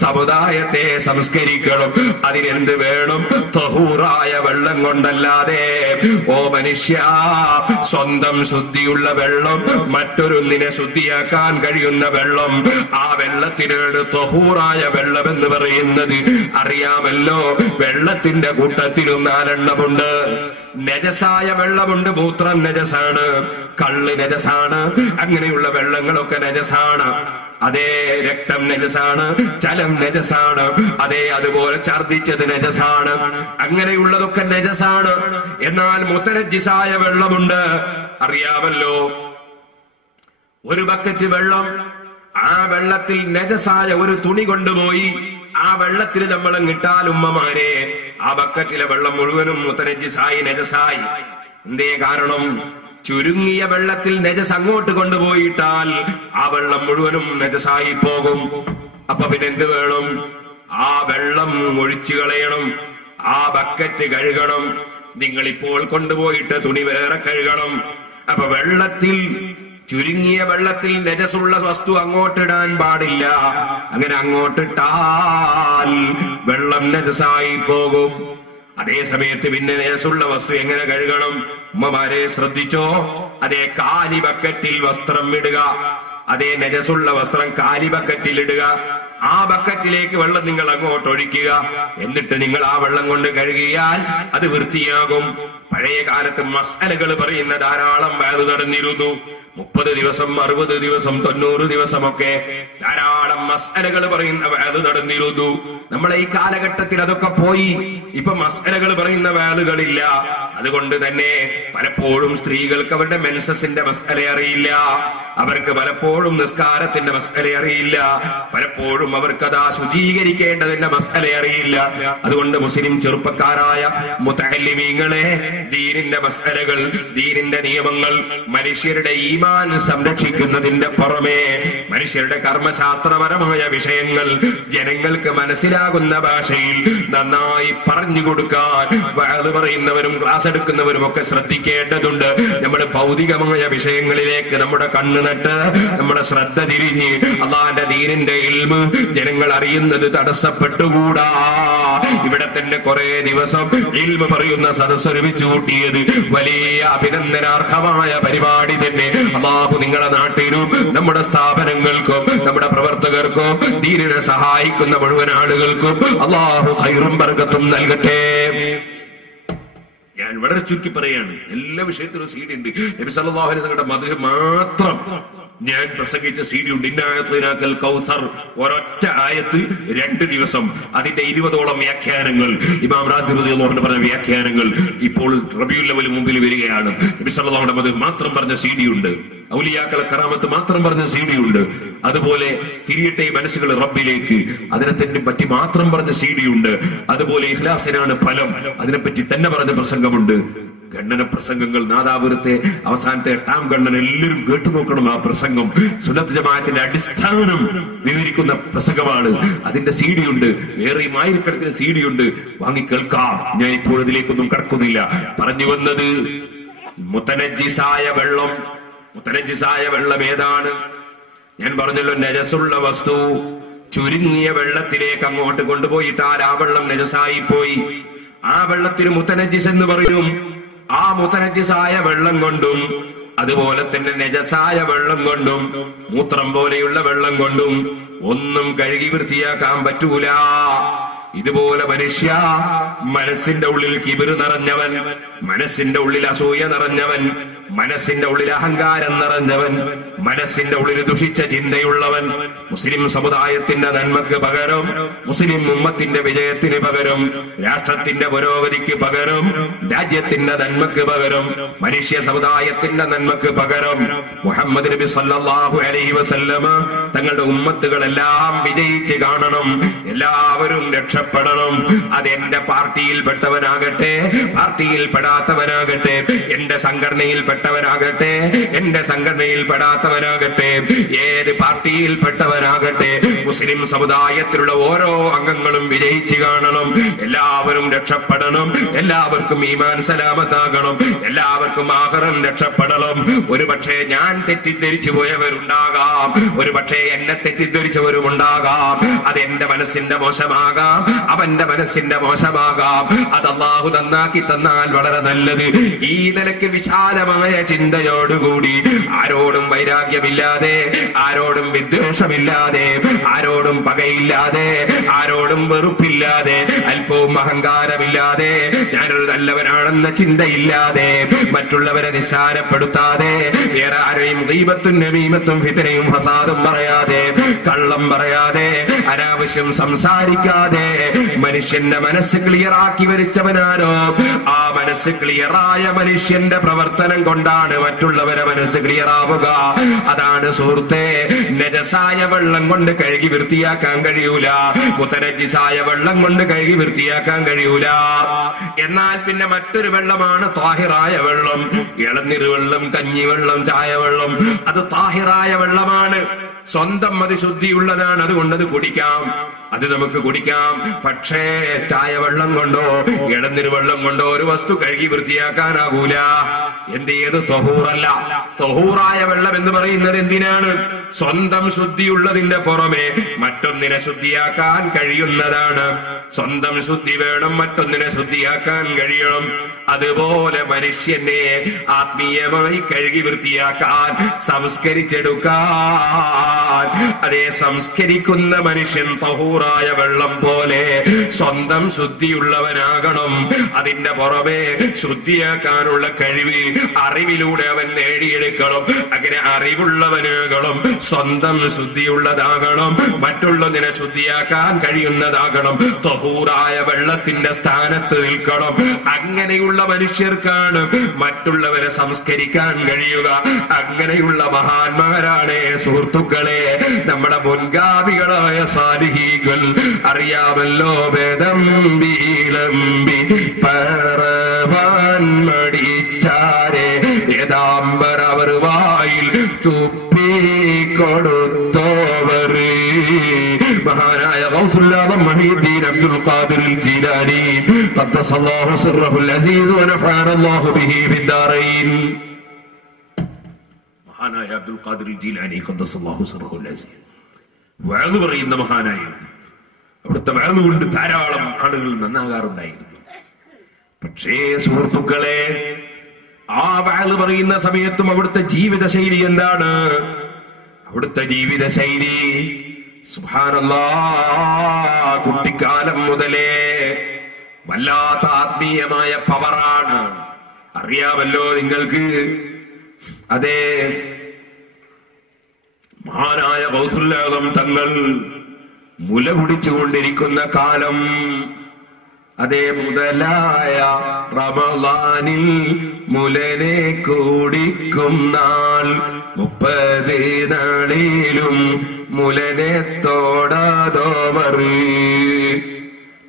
സമുദായത്തെ സംസ്കരിക്കണം. അതിനെന്ത് വേണം? തഹൂറായ വെള്ളം കൊണ്ടല്ലാതെ. ഓ മനുഷ്യ, സ്വന്തം ശുദ്ധിയുള്ള വെള്ളം, മറ്റൊരുന്നിനെ ശുദ്ധിയാക്കാൻ കഴിയുന്ന വെള്ളം, ആ വെള്ളത്തിനാണ് തഹൂറായ വെള്ളം എന്ന് പറയുന്നത്. അറിയാമല്ലോ, വെള്ളത്തിന്റെ കൂട്ടത്തിലും 4 എണ്ണമുണ്ട്. നജസായ വെള്ളമുണ്ട്, മൂത്രം നജസാണ്, കള്ള് നജസാണ്, അങ്ങനെയുള്ള വെള്ളങ്ങളൊക്കെ നജസാണ്. അതേ രക്തം നജസാണ്, ജലം നജസാണ്, അതേ അതുപോലെ ഛർദിച്ചത് നജസാണ്, അങ്ങനെയുള്ളതൊക്കെ നജസാണ്. എന്നാൽ മുതനജ്ജിസായ വെള്ളമുണ്ട്. അറിയാമല്ലോ, ഒരു ബക്കറ്റ് വെള്ളം, ആ വെള്ളത്തിൽ നജസായ ഒരു തുണി കൊണ്ടുപോയി ആ വെള്ളത്തിൽ നമ്മൾ ഇട്ടാൽ ഉമ്മമാരെ, ആ ബക്കറ്റിലെ വെള്ളം മുഴുവനും മുതനജ്ജിസായി, നജസായി. എന്തേ കാരണം? ചുരുങ്ങിയ വെള്ളത്തിൽ നജസ് അങ്ങോട്ട് കൊണ്ടുപോയിട്ടാൽ ആ വെള്ളം മുഴുവനും നജസായി പോകും. അപ്പൊ പിന്നെ എന്ത് വേണം? ആ വെള്ളം ഒഴിച്ചു കളയണം, ആ ബക്കറ്റ് കഴുകണം. നിങ്ങളിപ്പോൾ കൊണ്ടുപോയിട്ട് തുണി വേറെ കഴുകണം. അപ്പൊ വെള്ളത്തിൽ, ചുരുങ്ങിയ വെള്ളത്തിൽ നജസുള്ള വസ്തു അങ്ങോട്ടിടാൻ പാടില്ല. അങ്ങനെ അങ്ങോട്ടിട്ടാൽ വെള്ളം നജസായി പോകും. അതേ സമയത്ത് പിന്നെ നജസുള്ള വസ്തു എങ്ങനെ കഴുകണം? ഉമ്മമാരെ ശ്രദ്ധിച്ചോ. അതേ കാലി ബക്കറ്റിൽ വസ്ത്രം ഇടുക, അതേ നജസുള്ള വസ്ത്രം കാലി ബക്കറ്റിൽ ഇടുക, ആ ബക്കറ്റിലേക്ക് വെള്ളം നിങ്ങൾ അങ്ങോട്ട് ഒഴിക്കുക. എന്നിട്ട് നിങ്ങൾ ആ വെള്ളം കൊണ്ട് കഴുകിയാൽ അത് വൃത്തിയാകും. പഴയ കാലത്ത് മസ്അലകൾ പറയുന്ന ധാരാളം വഅദ് നടന്നിരുന്നു. 30 ദിവസം, 60 ദിവസം, 90 ദിവസമൊക്കെ ധാരാളം മസ്അലകൾ പറയുന്ന വഅദ് നടന്നിരുന്നു. നമ്മളെ ഈ കാലഘട്ടത്തിൽ അതൊക്കെ പോയി. ഇപ്പൊ മസ്അലകൾ പറയുന്ന വഅദുകളില്ല. അതുകൊണ്ട് തന്നെ പലപ്പോഴും സ്ത്രീകൾക്ക് അവരുടെ മെൻസസിന്റെ മസ്അല അറിയില്ല, അവർക്ക് പലപ്പോഴും നിസ്കാരത്തിന്റെ മസ്അല അറിയില്ല, പലപ്പോഴും അവർക്കതാ ശുചീകരിക്കേണ്ടതിന്റെ മസ്അല അറിയില്ല. അതുകൊണ്ട് മുസ്ലിം ചെറുപ്പക്കാരായ മുതഅല്ലിമീങ്ങളെ, ദീനിന്റെ മസ്അലകൾ, ദീനിന്റെ നിയമങ്ങൾ, മനുഷ്യരുടെ ഈമാൻ സംരക്ഷിക്കുന്നതിന്റെ പുറമെ മനുഷ്യരുടെ കർമ്മശാസ്ത്രപരമായ വിഷയങ്ങൾ ജനങ്ങൾക്ക് മനസ്സിലാകുന്ന ഭാഷയിൽ നന്നായി പറഞ്ഞു കൊടുക്കാൻ വഅദ് പറയുന്നവരും ക്ലാസ് എടുക്കുന്നവരും ഒക്കെ ശ്രദ്ധിക്കേണ്ടതുണ്ട്. നമ്മുടെ ഭൗതികമായ വിഷയങ്ങളിലേക്ക് നമ്മുടെ കണ്ണ് നട്ട് നമ്മുടെ ശ്രദ്ധ തിരിഞ്ഞ് അല്ലാഹുവിന്റെ ദീനിന്റെ ഇൽമ് ജനങ്ങൾ അറിയുന്നത് തടസ്സപ്പെട്ടുകൂടാ. ഇവിടെ തന്നെ കുറെ ദിവസം ഇൽമ് പറയുന്ന സദസ്സ് ഒരുമിച്ച് കൂട്ടിയത് വലിയ അഭിനന്ദനാർഹമായ പരിപാടി തന്നെ. അല്ലാഹു നിങ്ങളുടെ നാട്ടിലും നമ്മുടെ സ്ഥാപനങ്ങൾക്കും നമ്മുടെ പ്രവർത്തകർക്കും ദീനിനെ സഹായിക്കുന്ന മുഴുവൻ ആളുകൾക്കും അല്ലാഹു ഖൈറും ബർക്കത്തും നൽകട്ടെ. ഞാൻ വളരെ ചുരുക്കി പറയാണ്, എല്ലാ വിഷയത്തിലും സീഡി ഉണ്ട്. നബി സല്ലല്ലാഹു അലൈഹി വസല്ലമയുടെ മദ്ഹ് മാത്രം ഞാൻ പ്രസംഗിച്ച സീഡി ഉണ്ട്. ഇന്നാഅത്വനാക്കൽ കൗസർ, ഒരൊറ്റ ആയത്ത് 2 ദിവസം, അതിന്റെ 20ഓളം വ്യാഖ്യാനങ്ങൾ, ഇമാം റാസി റളിയല്ലാഹു അൻഹു പറഞ്ഞ വ്യാഖ്യാനങ്ങൾ ഇപ്പോൾ റബീഉൽ അവ്വൽ മുമ്പിൽ വരികയാണ്. നബി സല്ലല്ലാഹു അലൈഹി വസല്ലം മാത്രം പറഞ്ഞ സീഡി ഉണ്ട്. ഔലിയാക്കളെ കറാമത്ത് മാത്രം പറഞ്ഞ സീഡി ഉണ്ട്. അതുപോലെ തിരിയട്ടെ മനസ്സുകൾ റബ്ബിലേക്ക്, അതിനെ പറ്റി മാത്രം പറഞ്ഞ സീഡി ഉണ്ട്. അതുപോലെ ഇഖ്ലാസിനാണ് ഫലം, അതിനെപ്പറ്റി തന്നെ പറഞ്ഞ പ്രസംഗമുണ്ട്. ഖണ്ഡന പ്രസംഗങ്ങൾ, നാദാപുരത്തെ അവസാനത്തെ 8ാം ഖണ്ഡനം എല്ലാവരും കേട്ടുനോക്കണം. ആ പ്രസംഗം സുന്നത്ത് ജമാഅത്തിന്റെ അടിസ്ഥാനം വിവരിക്കുന്ന പ്രസംഗമാണ്. അതിന്റെ സീഡി ഉണ്ട്. വേറെയും ആയിരക്കണക്കിന് സീഡി ഉണ്ട്, വാങ്ങി കേൾക്കാം. ഞാൻ ഇപ്പോൾ ഇതിലേക്കൊന്നും കടക്കുന്നില്ല. പറഞ്ഞു വന്നത് മുതനജ്ജിസായ വെള്ളം. മുതനജ്ജിസായ വെള്ളം ഏതാണ്? ഞാൻ പറഞ്ഞല്ലോ, നജസുള്ള വസ്തു ചുരുങ്ങിയ വെള്ളത്തിലേക്ക് അങ്ങോട്ട് കൊണ്ടുപോയിട്ടാൽ ആ വെള്ളം നജസായി പോയി. ആ വെള്ളത്തിന് മുതനജ്ജിസ് എന്ന് പറയും. ആ മുതനജ്ജിസായ വെള്ളം കൊണ്ടും അതുപോലെ തന്നെ നജസായ വെള്ളം കൊണ്ടും മൂത്രം പോലെയുള്ള വെള്ളം കൊണ്ടും ഒന്നും കഴുകി വൃത്തിയാക്കാൻ പറ്റൂല. ഇതുപോലെ മനുഷ്യ, മനസ്സിന്റെ ഉള്ളിൽ കിബിറ് നിറഞ്ഞവൻ, മനസ്സിന്റെ ഉള്ളിൽ അസൂയ നിറഞ്ഞവൻ, മനസ്സിന്റെ ഉള്ളിൽ അഹങ്കാരം നിറഞ്ഞവൻ, മനസ്സിന്റെ ഉള്ളിൽ ദുഷിച്ച ചിന്തയുള്ളവൻ, മുസ്ലിം സമുദായത്തിന്റെ നന്മക്ക് പകരം, മുസ്ലിം ഉമ്മത്തിന്റെ വിജയത്തിന് പകരം, രാഷ്ട്രത്തിന്റെ പുരോഗതിക്ക് പകരം, രാജ്യത്തിന്റെ നന്മക്ക് പകരം, മനുഷ്യ സമുദായത്തിന്റെ നന്മക്ക് പകരം മുഹമ്മദ് നബി സല്ലല്ലാഹു അലൈഹി വസല്ലമ തങ്ങളുടെ ഉമ്മത്തുകളെല്ലാം വിജയിച്ച് കാണണം, എല്ലാവരും രക്ഷപ്പെടണം. അതെന്റെ പാർട്ടിയിൽപ്പെട്ടവനാകട്ടെ, പാർട്ടിയിൽ പെടാത്തവനാകട്ടെ, എന്റെ സംഘടനയിൽപ്പെട്ട പെട്ടവനാകട്ടെ, എന്റെ സംഘടനയിൽ പെടാത്തവനാകട്ടെ, ഏത് പാർട്ടിയിൽപ്പെട്ടവനാകട്ടെ, മുസ്ലിം സമുദായത്തിലുള്ള ഓരോ അംഗങ്ങളും വിജയിച്ചു കാണണം. എല്ലാവരും രക്ഷപ്പെടണം. എല്ലാവർക്കും ഈമാൻ സലാമത്താകണം. എല്ലാവർക്കും ആഖിറം രക്ഷപ്പെടണം. ഒരുപക്ഷെ ഞാൻ തെറ്റിദ്ധരിച്ചു പോയവരുണ്ടാകാം, ഒരുപക്ഷെ എന്നെ തെറ്റിദ്ധരിച്ചവരും ഉണ്ടാകാം. അതെന്റെ മനസ്സിന്റെ മോശമാകാം, അവന്റെ മനസ്സിന്റെ മോശമാകാം. അത് അല്ലാഹു നന്നാക്കി തന്നാൽ വളരെ നല്ലത്. ഈ നിലയ്ക്ക് വിശാലമായ ചിന്തയോടുകൂടി, ആരോടും വൈരാഗ്യമില്ലാതെ, ആരോടും വിദ്വേഷമില്ലാതെ, ആരോടും പകയില്ലാതെ, ആരോടും വെറുപ്പില്ലാതെ, അല്പവും അഹങ്കാരമില്ലാതെ, ഞാനൊരു നല്ലവനാണെന്ന ചിന്തയില്ലാതെ, മറ്റുള്ളവരെ നിസ്സാരപ്പെടുത്താതെ, വേറെ ആരെയും ഗീബത്തും നമീമത്തും ഫിത്നയും ഫസാദും പറയാതെ, കള്ളം പറയാതെ, അനാവശ്യം സംസാരിക്കാതെ, മനുഷ്യന്റെ മനസ്സ് ക്ലിയറാക്കി വരിച്ചവനാരോ ആ മനസ്സ് ക്ലിയറായ മനുഷ്യന്റെ പ്രവർത്തനം കൊണ്ടാണ് മറ്റുള്ളവരെ മനസ്സ് ക്ലിയറാവുക. അതാണ് സുഹൃത്തെ, നജസായ വെള്ളം കൊണ്ട് കഴുകി വൃത്തിയാക്കാൻ കഴിയൂല, മുതനജിസായ വെള്ളം കൊണ്ട് കഴുകി വൃത്തിയാക്കാൻ കഴിയൂല. എന്നാൽ പിന്നെ മറ്റൊരു വെള്ളമാണ് താഹിറായ വെള്ളം. ഇളനീർ വെള്ളം, കഞ്ഞിവെള്ളം, ചായവെള്ളം, അത് താഹിറായ വെള്ളമാണ്. സ്വന്തം അത് ശുദ്ധിയുള്ളതാണ്, അതുകൊണ്ട് അത് കുടിക്കാം, അത് നമുക്ക് കുടിക്കാം. പക്ഷേ ചായവെള്ളം കൊണ്ടോ ഇളനീർ വെള്ളം കൊണ്ടോ ഒരു വസ്തു കഴുകി വൃത്തിയാക്കാനാകൂല. എന്ത് തൊഹൂറല്ല. തൊഹൂറായ വെള്ളം എന്ന് പറയുന്നത് എന്തിനാണ്? സ്വന്തം ശുദ്ധിയുള്ളതിന്റെ പുറമെ മറ്റൊന്നിനെ ശുദ്ധിയാക്കാൻ കഴിയുന്നതാണ്. സ്വന്തം ശുദ്ധി വേണം, മറ്റൊന്നിനെ ശുദ്ധിയാക്കാൻ കഴിയണം. അതുപോലെ മനുഷ്യനെ ആത്മീയമായി കഴുകി വൃത്തിയാക്കാൻ, സംസ്കരിച്ചെടുക്കാൻ, അതേ സംസ്കരിക്കുന്ന മനുഷ്യൻ തഹൂറായ വെള്ളം പോലെ സ്വന്തം ശുദ്ധിയുള്ളവനാകണം. അതിന്റെ പുറമെ ശുദ്ധിയാക്കാനുള്ള കഴിവ് അറിവിലൂടെ അവൻ നേടിയെടുക്കണം. അങ്ങനെ അറിവുള്ളവനാകണം, സ്വന്തം ശുദ്ധിയുള്ളതാകണം, മറ്റുള്ളതിനെ ശുദ്ധിയാക്കാൻ കഴിയുന്നതാകണം, തഹൂറായ വെള്ളത്തിന്റെ സ്ഥാനത്ത് നിൽക്കണം. അങ്ങനെയുള്ള മനുഷ്യർക്കാണ് മറ്റുള്ളവരെ സംസ്കരിക്കാൻ കഴിയുക. അങ്ങനെയുള്ള മഹാന്മാരാണ് സുഹൃത്തുക്കളെ നമ്മുടെ മുൻഗാമികളായ സാലിഹീകൾ. അറിയാമല്ലോ, വേദം വിളമ്പി പറവാൻ മടിച്ചാരെ വേദാംബരവർ വായിൽ തുപ്പിക്കൊടുത്തോവർ. മഹാനായ ഗൗസുൽ ആദം മുഹീദ്ദീൻ അബ്ദുൽ ഖാദിർ ജീലാനി ഖദ്ദസല്ലാഹു സിർറഹുൽ അസീസ് വനഫഅന അല്ലാഹു ബിഹി ഫിദ്ദാറൈൻ. മഹാനായ അബ്ദുൽ ഖാദിർ ജീലാനി ഖദ്ദസല്ലാഹു സിർറഹുൽ അസീസ് വഅദ് പറയുന്ന മഹാനായിരുന്നു. അവിടുത്തെ വഅദ് കൊണ്ട് ധാരാളം ആളുകൾ നന്നാകാറുണ്ടായിരുന്നു. പക്ഷേ സുഹൃത്തുക്കളെ, ആ വഅദ് പറയുന്ന സമയത്തും അവിടുത്തെ ജീവിത ശൈലി എന്താണ്? അവിടുത്തെ ജീവിത ശൈലി സുബ്ഹാനല്ലാഹ്, കുട്ടിക്കാലം മുതലേ വല്ലാത്ത ആത്മീയമായ പവറാണ്. അറിയാമല്ലോ നിങ്ങൾക്ക്. അതേ, മഹാനായ ഗൗസുൽ ആദം തങ്ങൾ മുല കുടിച്ചുകൊണ്ടിരിക്കുന്ന കാലം, അതേ മുതലായ റമളാനിൽ മുലനെ കുടിക്കും നാൾ 30 നാളിലും മുലനെ തോടാതോവർ.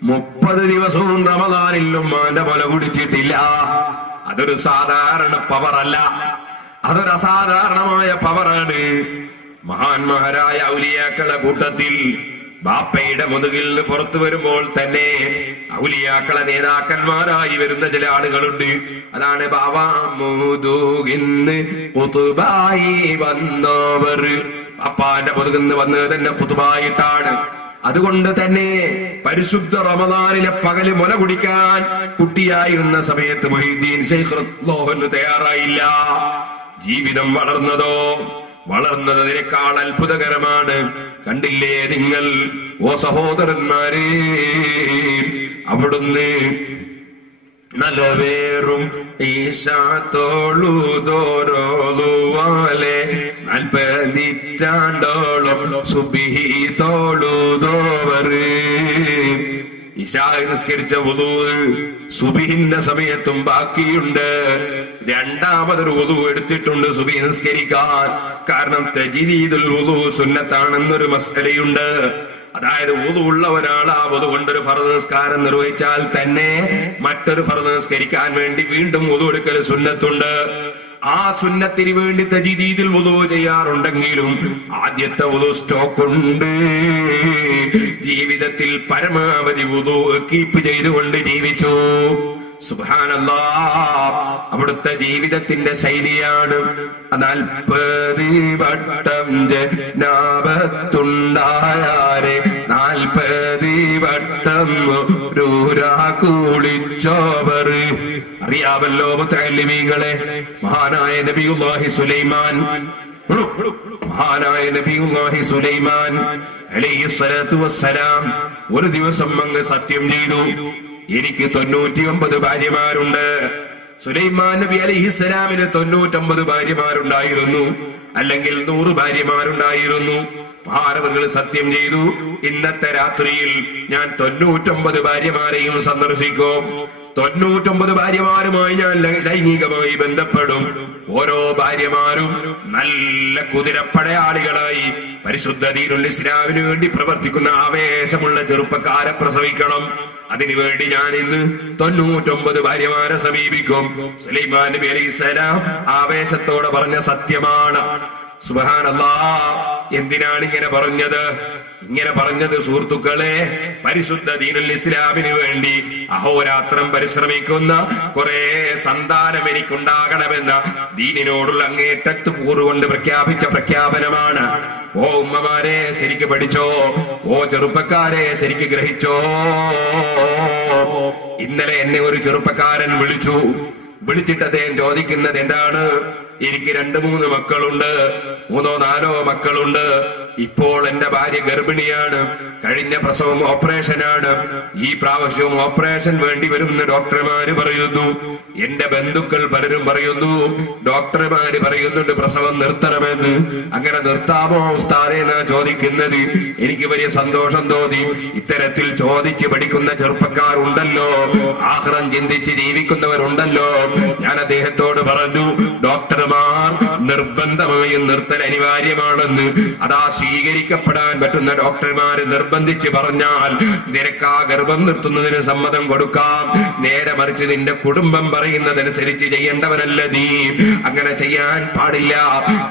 30 ദിവസവും റമളാനിലും മാന്റെ മുല കുടിച്ചിട്ടില്ല. അതൊരു സാധാരണ പവറല്ല, അതൊരു അസാധാരണമായ പവറാണ്. മഹാന്മാരായ ഔലിയാക്കളെ കൂട്ടത്തിൽ ബാപ്പയുടെ മുതുകിൽ നിന്ന് പുറത്തു വരുമ്പോൾ തന്നെ ഔലിയാക്കളെ നേതാക്കന്മാരായി വരുന്ന ചില ആളുകളുണ്ട്. അതാണ് ബാബ മുതുകിന്ന് ഖുതുബായി വന്നവർ. ബാപ്പാന്റെ മുതുകിന്ന് വന്നത് തന്നെ ഖുതുബായിട്ടാണ്. അതുകൊണ്ട് തന്നെ പരിശുദ്ധ റമളാനിലെ പകല് മുല കുടിക്കാൻ കുട്ടിയായിരുന്ന സമയത്ത് മുഹീദ്ദീൻ ശൈഖ് റളിയല്ലാഹു തയ്യാറായില്ല. ജീവിതം വളർന്നതിനേക്കാൾ അത്ഭുതകരമാണ്. കണ്ടില്ലേ നിങ്ങൾ, ഓ സഹോദരന്മാരെ, അവിടുന്ന് നലവേറും ഈശാത്തോളുതോരോളുവാലെ 40 നൂറ്റാണ്ടോളം സുബ്ഹി തോളുതോവർ. ഇശാ നിസ്കരിച്ച വുളു സുബ്ഹിന്റെ സമയത്തും ബാക്കിയുണ്ട്. രണ്ടാമതൊരു വുളു എടുത്തിട്ടുണ്ട് സുബ്ഹി നിസ്കരിക്കാൻ. കാരണം തജ്ദീദുൽ വുളു സുന്നത്താണെന്നൊരു മസ്അലയുണ്ട്. അതായത് വുളു ഉള്ള ഒരാൾ ആ വുളു കൊണ്ടൊരു ഫർദ് നിസ്കാരം നിർവഹിച്ചാൽ തന്നെ മറ്റൊരു ഫർദ് നിസ്കരിക്കാൻ വേണ്ടി വീണ്ടും വുളു എടുക്കൽ സുന്നത്തുണ്ട്. ആ സുന്നത്തിന് വേണ്ടി തജ്ദീദിൽ വുളു ചെയ്യാറുണ്ടെങ്കിലും ആദ്യത്തെ വുളു സ്റ്റോക്കുണ്ട്. ജീവിതത്തിൽ പരമാവധി വുളു കീപ്പ് ചെയ്തുകൊണ്ട് ജീവിച്ചു. സുബ്ഹാനല്ലാഹ്, അവിടുത്തെ ജീവിതത്തിന്റെ ശൈലിയാണ്. 40 വട്ടം ജനാബത്തുണ്ടായാരെ 40 വട്ടം കുളിച്ചോവർ. അറിയാമല്ലോ മുതഅല്ലിമീങ്ങളെ, മഹാനായ നബിയുല്ലാഹി സുലൈമാൻ അലൈഹിസ്സലാത്തു വസ്സലാം ഒരു ദിവസം അങ്ങ് സത്യം ചെയ്തു, എനിക്ക് 99 ഭാര്യമാരുണ്ട്. സുലൈമാൻ നബി അലൈഹിസ്സലാമിന് 99 ഭാര്യമാരുണ്ടായിരുന്നു, അല്ലെങ്കിൽ 100 ഭാര്യമാരുണ്ടായിരുന്നു. ഭാരതകൾ സത്യം ചെയ്തു, ഇന്നത്തെ രാത്രിയിൽ ഞാൻ 99 ഭാര്യമാരെയും സന്ദർശിക്കും. 99 ഭാര്യമാരുമായി ഞാൻ ലൈംഗികമായി ബന്ധപ്പെടും. ഓരോ ഭാര്യമാരും നല്ല കുതിരപ്പടയാളികളായി പരിശുദ്ധ ദീനുൽ ഇസ്ലാമിന് വേണ്ടി പ്രവർത്തിക്കുന്ന ആവേശമുള്ള ചെറുപ്പക്കാരെ പ്രസവിക്കണം. അതിനുവേണ്ടി ഞാൻ ഇന്ന് 99 ഭാര്യമാരെ സമീപിക്കും. സുലൈമാൻ നബി അലൈഹിസ്സലാം ആവേശത്തോടെ പറഞ്ഞ സത്യമാണ്. സുബ്ഹാനല്ലാഹ്, എന്തിനാണ് ഇങ്ങനെ പറഞ്ഞത്? ഇങ്ങനെ പറഞ്ഞത് സുഹൃത്തുക്കളെ, പരിശുദ്ധ ദീനുൽ ഇസ്ലാമിന് വേണ്ടി അഹോരാത്രം പരിശ്രമിക്കുന്ന കുറെ സന്താനം എനിക്കുണ്ടാകണമെന്ന ദീനിനോടുള്ള അങ്ങേറ്റത്ത് കൂറുകൊണ്ട് പ്രഖ്യാപിച്ച പ്രഖ്യാപനമാണ്. ഓ ഉമ്മമാരെ ശരിക്ക് പഠിച്ചോ, ഓ ചെറുപ്പക്കാരെ ശരിക്ക് ഗ്രഹിച്ചോ. ഇന്നലെ എന്നെ ഒരു ചെറുപ്പക്കാരൻ വിളിച്ചിട്ട് അദ്ദേഹം ചോദിക്കുന്നത് എന്താണ്? എനിക്ക് 2-3 മക്കളുണ്ട്, 3-4 മക്കളുണ്ട്. ഇപ്പോൾ എന്റെ ഭാര്യ ഗർഭിണിയാണ്. കഴിഞ്ഞ പ്രസവം ഓപ്പറേഷനാണ്. ഈ പ്രാവശ്യവും ഓപ്പറേഷൻ വേണ്ടി വരുമെന്ന് ഡോക്ടർമാര് പറയുന്നു. എന്റെ ബന്ധുക്കൾ പലരും പറയുന്നു, ഡോക്ടർമാര് പറയുന്നുണ്ട് പ്രസവം നിർത്തണമെന്ന്. അങ്ങനെ നിർത്താമോ ഉസ്താദേ എന്നാ ചോദിക്കുന്നത്. എനിക്ക് വലിയ സന്തോഷം തോന്നി. ഇത്തരത്തിൽ ചോദിച്ച് പഠിക്കുന്ന ചെറുപ്പക്കാരുണ്ടല്ലോ, ആഖിറം ചിന്തിച്ച് ജീവിക്കുന്നവരുണ്ടല്ലോ. ഞാൻ അദ്ദേഹത്തോട് പറഞ്ഞു, ഡോക്ടർമാർ നിർബന്ധമായും നിർത്തൽ അനിവാര്യമാണെന്ന്. അതാ സ്വീകരിക്കപ്പെടാൻ പറ്റുന്ന ഡോക്ടർമാര് നിർബന്ധിച്ച് പറഞ്ഞാൽ നിനക്ക് ആ ഗർഭം നിർത്തുന്നതിന് സമ്മതം കൊടുക്കാം. നേരെ മറിച്ച് നിന്റെ കുടുംബം പറയുന്നതനുസരിച്ച് ചെയ്യേണ്ടവനല്ല നീ. അങ്ങനെ ചെയ്യാൻ പാടില്ല.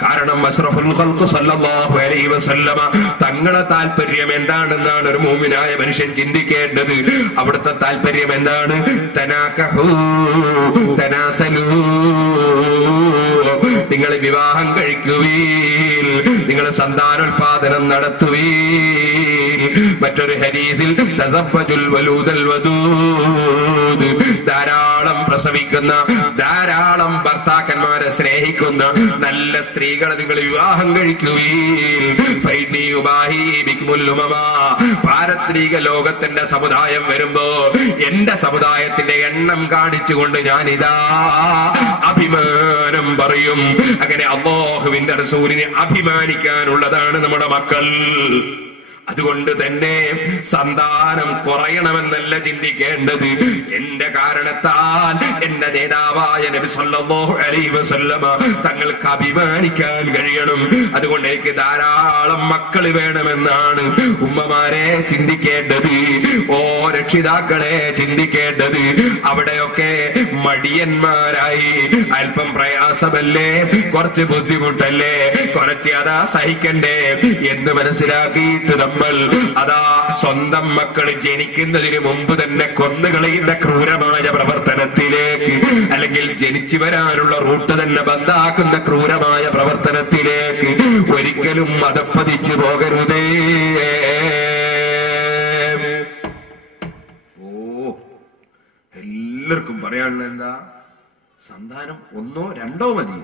കാരണം അഷ്റഫുൽ ഖൽഖ് സല്ലല്ലാഹു അലൈഹി വസല്ലമ തങ്ങളുടെ താല്പര്യം എന്താണെന്നാണ് ഒരു മുഅ്മിനായ മനുഷ്യൻ ചിന്തിക്കേണ്ടത്. അവിടുത്തെ താല്പര്യം എന്താണ്? തനാകഹു തനാസലൂ, നിങ്ങൾ വിവാഹം കഴിക്കുവീൻ, നിങ്ങൾ സന്താനോൽപാദനം നടത്തുവീൻ. മറ്റൊരു ഹദീസിൽ തസവ്വജുൽ വലൂദൽ വദൂദ്, ധാരാളം പ്രസവിക്കുന്ന, ധാരാളം ഭർത്താക്കന്മാരെ സ്നേഹിക്കുന്ന നല്ല സ്ത്രീകളെ നിങ്ങൾ വിവാഹം കഴിക്കുവീൻ. ഫൈനി ഉബാഹി ബികുമുൽ ഉമമ, പാരത്രിക ലോകത്തിന്റെ സമുദായം വരുമ്പോ എന്റെ സമുദായത്തിന്റെ എണ്ണം കാണിച്ചുകൊണ്ട് ഞാനിതാ അഭിമാനം പറയും. അങ്ങനെ അല്ലാഹുവിന്റെ റസൂലിനെ അഭിമാനിക്കാനുള്ളതാണ് നമ്മുടെ മക്കൾ. അതുകൊണ്ട് തന്നെ സന്താനം കുറയണമെന്നല്ല ചിന്തിക്കേണ്ടത്. എന്റെ കാരണത്താൽ എന്റെ നേതാവായ നബി സല്ലല്ലാഹു അലൈഹി വസല്ലമ തങ്ങൾക്ക് അഭിമാനിക്കാൻ കഴിയണം. അതുകൊണ്ട് എനിക്ക് ധാരാളം മക്കൾ വേണമെന്നാണ് ഉമ്മമാരെ ചിന്തിക്കേണ്ടത്. ഓ രക്ഷിതാക്കളെ ചിന്തിക്കേണ്ടത്. അവിടെയൊക്കെ മടിയന്മാരായി അല്പം പ്രയാസമല്ലേ, കുറച്ച് ബുദ്ധിമുട്ടല്ലേ, കുറച്ച് അതാ സഹിക്കണ്ടേ എന്ന് മനസ്സിലാക്കിയിട്ട് നമ്മൾ അതാ സ്വന്തം മക്കൾ ജനിക്കുന്നതിന് മുമ്പ് തന്നെ കൊന്നുകളയുന്ന ക്രൂരമായ പ്രവർത്തനത്തിലേക്ക്, അല്ലെങ്കിൽ ജനിച്ചു വരാനുള്ള റൂട്ട് തന്നെ ബന്ധാക്കുന്ന ക്രൂരമായ പ്രവർത്തനത്തിലേക്ക് ഒരിക്കലും അതപ്പതിച്ചു പോകരുതേ. എല്ലാവർക്കും പറയാനുള്ള എന്താ? സന്താനം 1-2 മതി,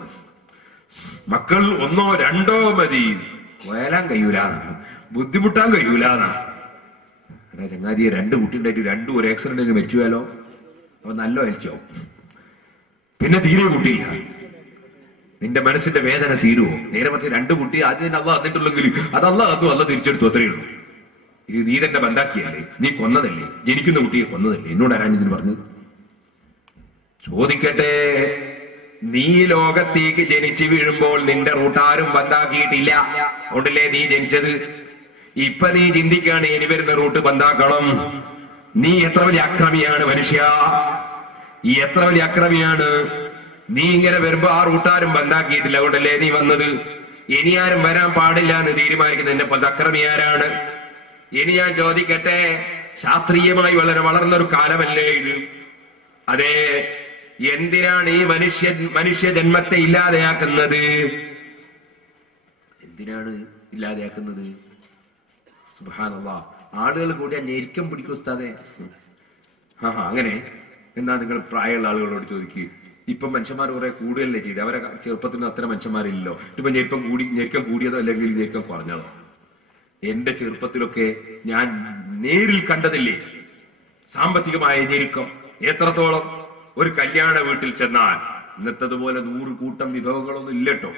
മക്കൾ 1-2 മതി. വയലാൻ കഴിയൂലാണ്, ബുദ്ധിമുട്ടാൻ കഴിയൂലാണ്. ചങ്ങാതിയെ 2 കുട്ടി ഉണ്ടായിട്ട് 2 ഒരു ആക്സിഡന്റ് മരിച്ചു പോയാലോ? അപ്പൊ നല്ല വലിച്ചാവും. പിന്നെ തീരെ കുട്ടിയില്ല, നിന്റെ മനസ്സിന്റെ വേദന തീരുവോ? നേരെ മറിച്ച് 2 കുട്ടി ആദ്യം അള്ളാഹ് തന്നിട്ടുള്ളെങ്കിൽ അത് അള്ളാഹ് തന്നു, അള്ളാഹ് തിരിച്ചെടുത്തു, അത്രയേ ഉള്ളൂ. ഇത് നീ തന്നെ ബന്ധാക്കിയല്ലേ, നീ കൊന്നതല്ലേ, ജനിക്കുന്ന കുട്ടിയെ കൊന്നതല്ലേ, എന്നോട് ആരാണ് ഇതിന് പറഞ്ഞത്? ചോദിക്കട്ടെ, നീ ലോകത്തേക്ക് ജനിച്ചു വീഴുമ്പോൾ നിന്റെ റൂട്ടാരും ബന്ധാക്കിയിട്ടില്ല, അതുകൊണ്ടല്ലേ നീ ജനിച്ചത്. ഇപ്പൊ നീ ചിന്തിക്കാണ് ഇനി വരുന്ന റൂട്ട് ബന്ധാക്കണം. നീ എത്ര വലിയ അക്രമിയാണ് മനുഷ്യ, എത്ര വലിയ അക്രമിയാണ്. നീ ഇങ്ങനെ വരുമ്പോ ആ റൂട്ടാരും ബന്ധാക്കിയിട്ടില്ല, അതുകൊണ്ടല്ലേ നീ വന്നത്. ഇനി ആരും വരാൻ പാടില്ല എന്ന് തീരുമാനിക്കുന്ന എന്നെ പോലെ അക്രമി ആരാണ്? ഇനി ഞാൻ ചോദിക്കട്ടെ, ശാസ്ത്രീയമായി വളരെ വളർന്നൊരു കാലമല്ലേ ഇത്? അതെ, എന്തിനാണ് ഈ മനുഷ്യ ജന്മത്തെ ഇല്ലാതെയാക്കുന്നത്? എന്തിനാണ് ഇല്ലാതെയാക്കുന്നത്? സുബ്ഹാനല്ലാഹ്. ആളുകൾ കൂടി ഞെരിക്കം പിടിക്കും ഉസ്താദേ. അങ്ങനെ എന്നാ നിങ്ങൾ പ്രായമുള്ള ആളുകളോട് ചോദിക്കുക. ഇപ്പൊ മനുഷ്യന്മാർ കുറെ കൂടുതലല്ലേ ചെയ്ത്, അവരെ ചെറുപ്പത്തിൽ അത്ര മനുഷ്യന്മാരില്ലല്ലോ. ഇപ്പൊ ഞെരുക്കം കൂടിയതോ അല്ലെങ്കിൽ ഞെരുക്കം കുറഞ്ഞതോ? എന്റെ ചെറുപ്പത്തിലൊക്കെ ഞാൻ നേരിൽ കണ്ടതില്ലേ സാമ്പത്തികമായ ഞെരുക്കം. എത്രത്തോളം? ഒരു കല്യാണ വീട്ടിൽ ചെന്നാൽ ഇന്നത്തതുപോലെ 100 കൂട്ടം വിഭവങ്ങളൊന്നും ഇല്ലട്ടോ.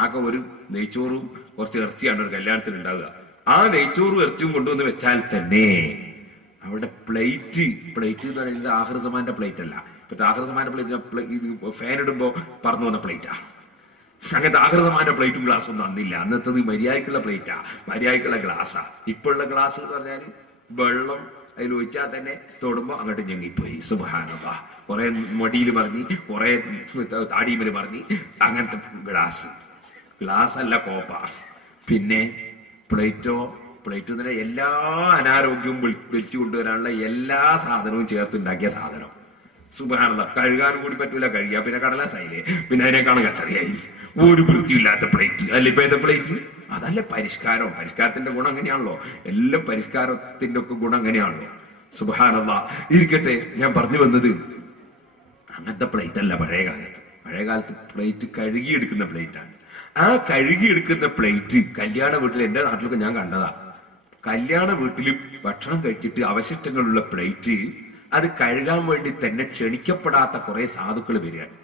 ആകെ ഒരു നെയ്ച്ചോറും കുറച്ച് ഇറച്ചിയാണ് ഒരു കല്യാണത്തിന് ഉണ്ടാവുക. ആ നെയ്ച്ചോറും ഇറച്ചിയും കൊണ്ടുവന്ന് വെച്ചാൽ തന്നെ അവിടെ പ്ലേറ്റ് എന്ന് പറയുന്നത് ആഹ്റസമാന്റെ പ്ലേറ്റ് അല്ല. ഇപ്പത്തെ ആഹ്റസമാന്റെ പ്ലേറ്റ് ഫാൻ ഇടുമ്പോ പറന്നു വന്ന പ്ലേറ്റാ. അങ്ങനത്തെ ആഹ്റസമാന്റെ പ്ലേറ്റും ഗ്ലാസ്സും ഒന്നും അന്നില്ല. അന്നത്തത് മര്യാദക്കുള്ള പ്ലേറ്റാ, മര്യാദക്കുള്ള ഗ്ലാസ്സാ. ഇപ്പോഴുള്ള ഗ്ലാസ് എന്ന് പറഞ്ഞാൽ വെള്ളം അതിൽ ഒഴിച്ചാൽ തന്നെ തൊടുമ്പോ അങ്ങോട്ട് ഞെങ്ങിപ്പോയി. സുബ്ഹാനല്ലാഹ്. കുറെ മടിയിൽ മറിഞ്ഞ്, കുറെ താടിമേൽ മറിഞ്ഞ്, അങ്ങനത്തെ ഗ്ലാസ് അല്ല കോപ്പ. പിന്നെ പ്ലേറ്റ് തന്നെ എല്ലാ അനാരോഗ്യവും വലിച്ചു കൊണ്ടുവരാനുള്ള എല്ലാ സാധനവും ചേർത്തുണ്ടാക്കിയ സാധനം. സുബ്ഹാനല്ലാഹ്. കഴുകാനും കൂടി പറ്റൂല, കഴുകിയാ പിന്നെ കടലാസായില്ലേ, പിന്നെ അതിനേക്കാണ് കച്ചറിയായി. ഒരു വൃത്തിയില്ലാത്ത പ്ലേറ്റ് അല്ല ഇപ്പോഴത്തെ പ്ലേറ്റ്. അതല്ലേ പരിഷ്കാരം. പരിഷ്കാരത്തിന്റെ ഗുണം അങ്ങനെയാണല്ലോ. എല്ലാം പരിഷ്കാരത്തിന്റെ ഒക്കെ ഗുണം അങ്ങനെയാണല്ലോ. സുബ്ഹാനല്ലാഹ്. ഇരിക്കട്ടെ, ഞാൻ പറഞ്ഞു വന്നത് അങ്ങനത്തെ പ്ലേറ്റ് അല്ല പഴയ കാലത്ത് പ്ലേറ്റ് കഴുകിയെടുക്കുന്ന പ്ലേറ്റാണ്. ആ കഴുകിയെടുക്കുന്ന പ്ലേറ്റ് കല്യാണ വീട്ടിൽ, എന്റെ നാട്ടിലൊക്കെ ഞാൻ കണ്ടതാ. കല്യാണ വീട്ടിൽ ഭക്ഷണം കഴിച്ചിട്ട് അവശിഷ്ടങ്ങളുള്ള പ്ലേറ്റ്, അത് കഴുകാൻ വേണ്ടി തന്നെ ക്ഷണിക്കപ്പെടാത്ത കുറെ സാധുക്കൾ വരികയാണ്.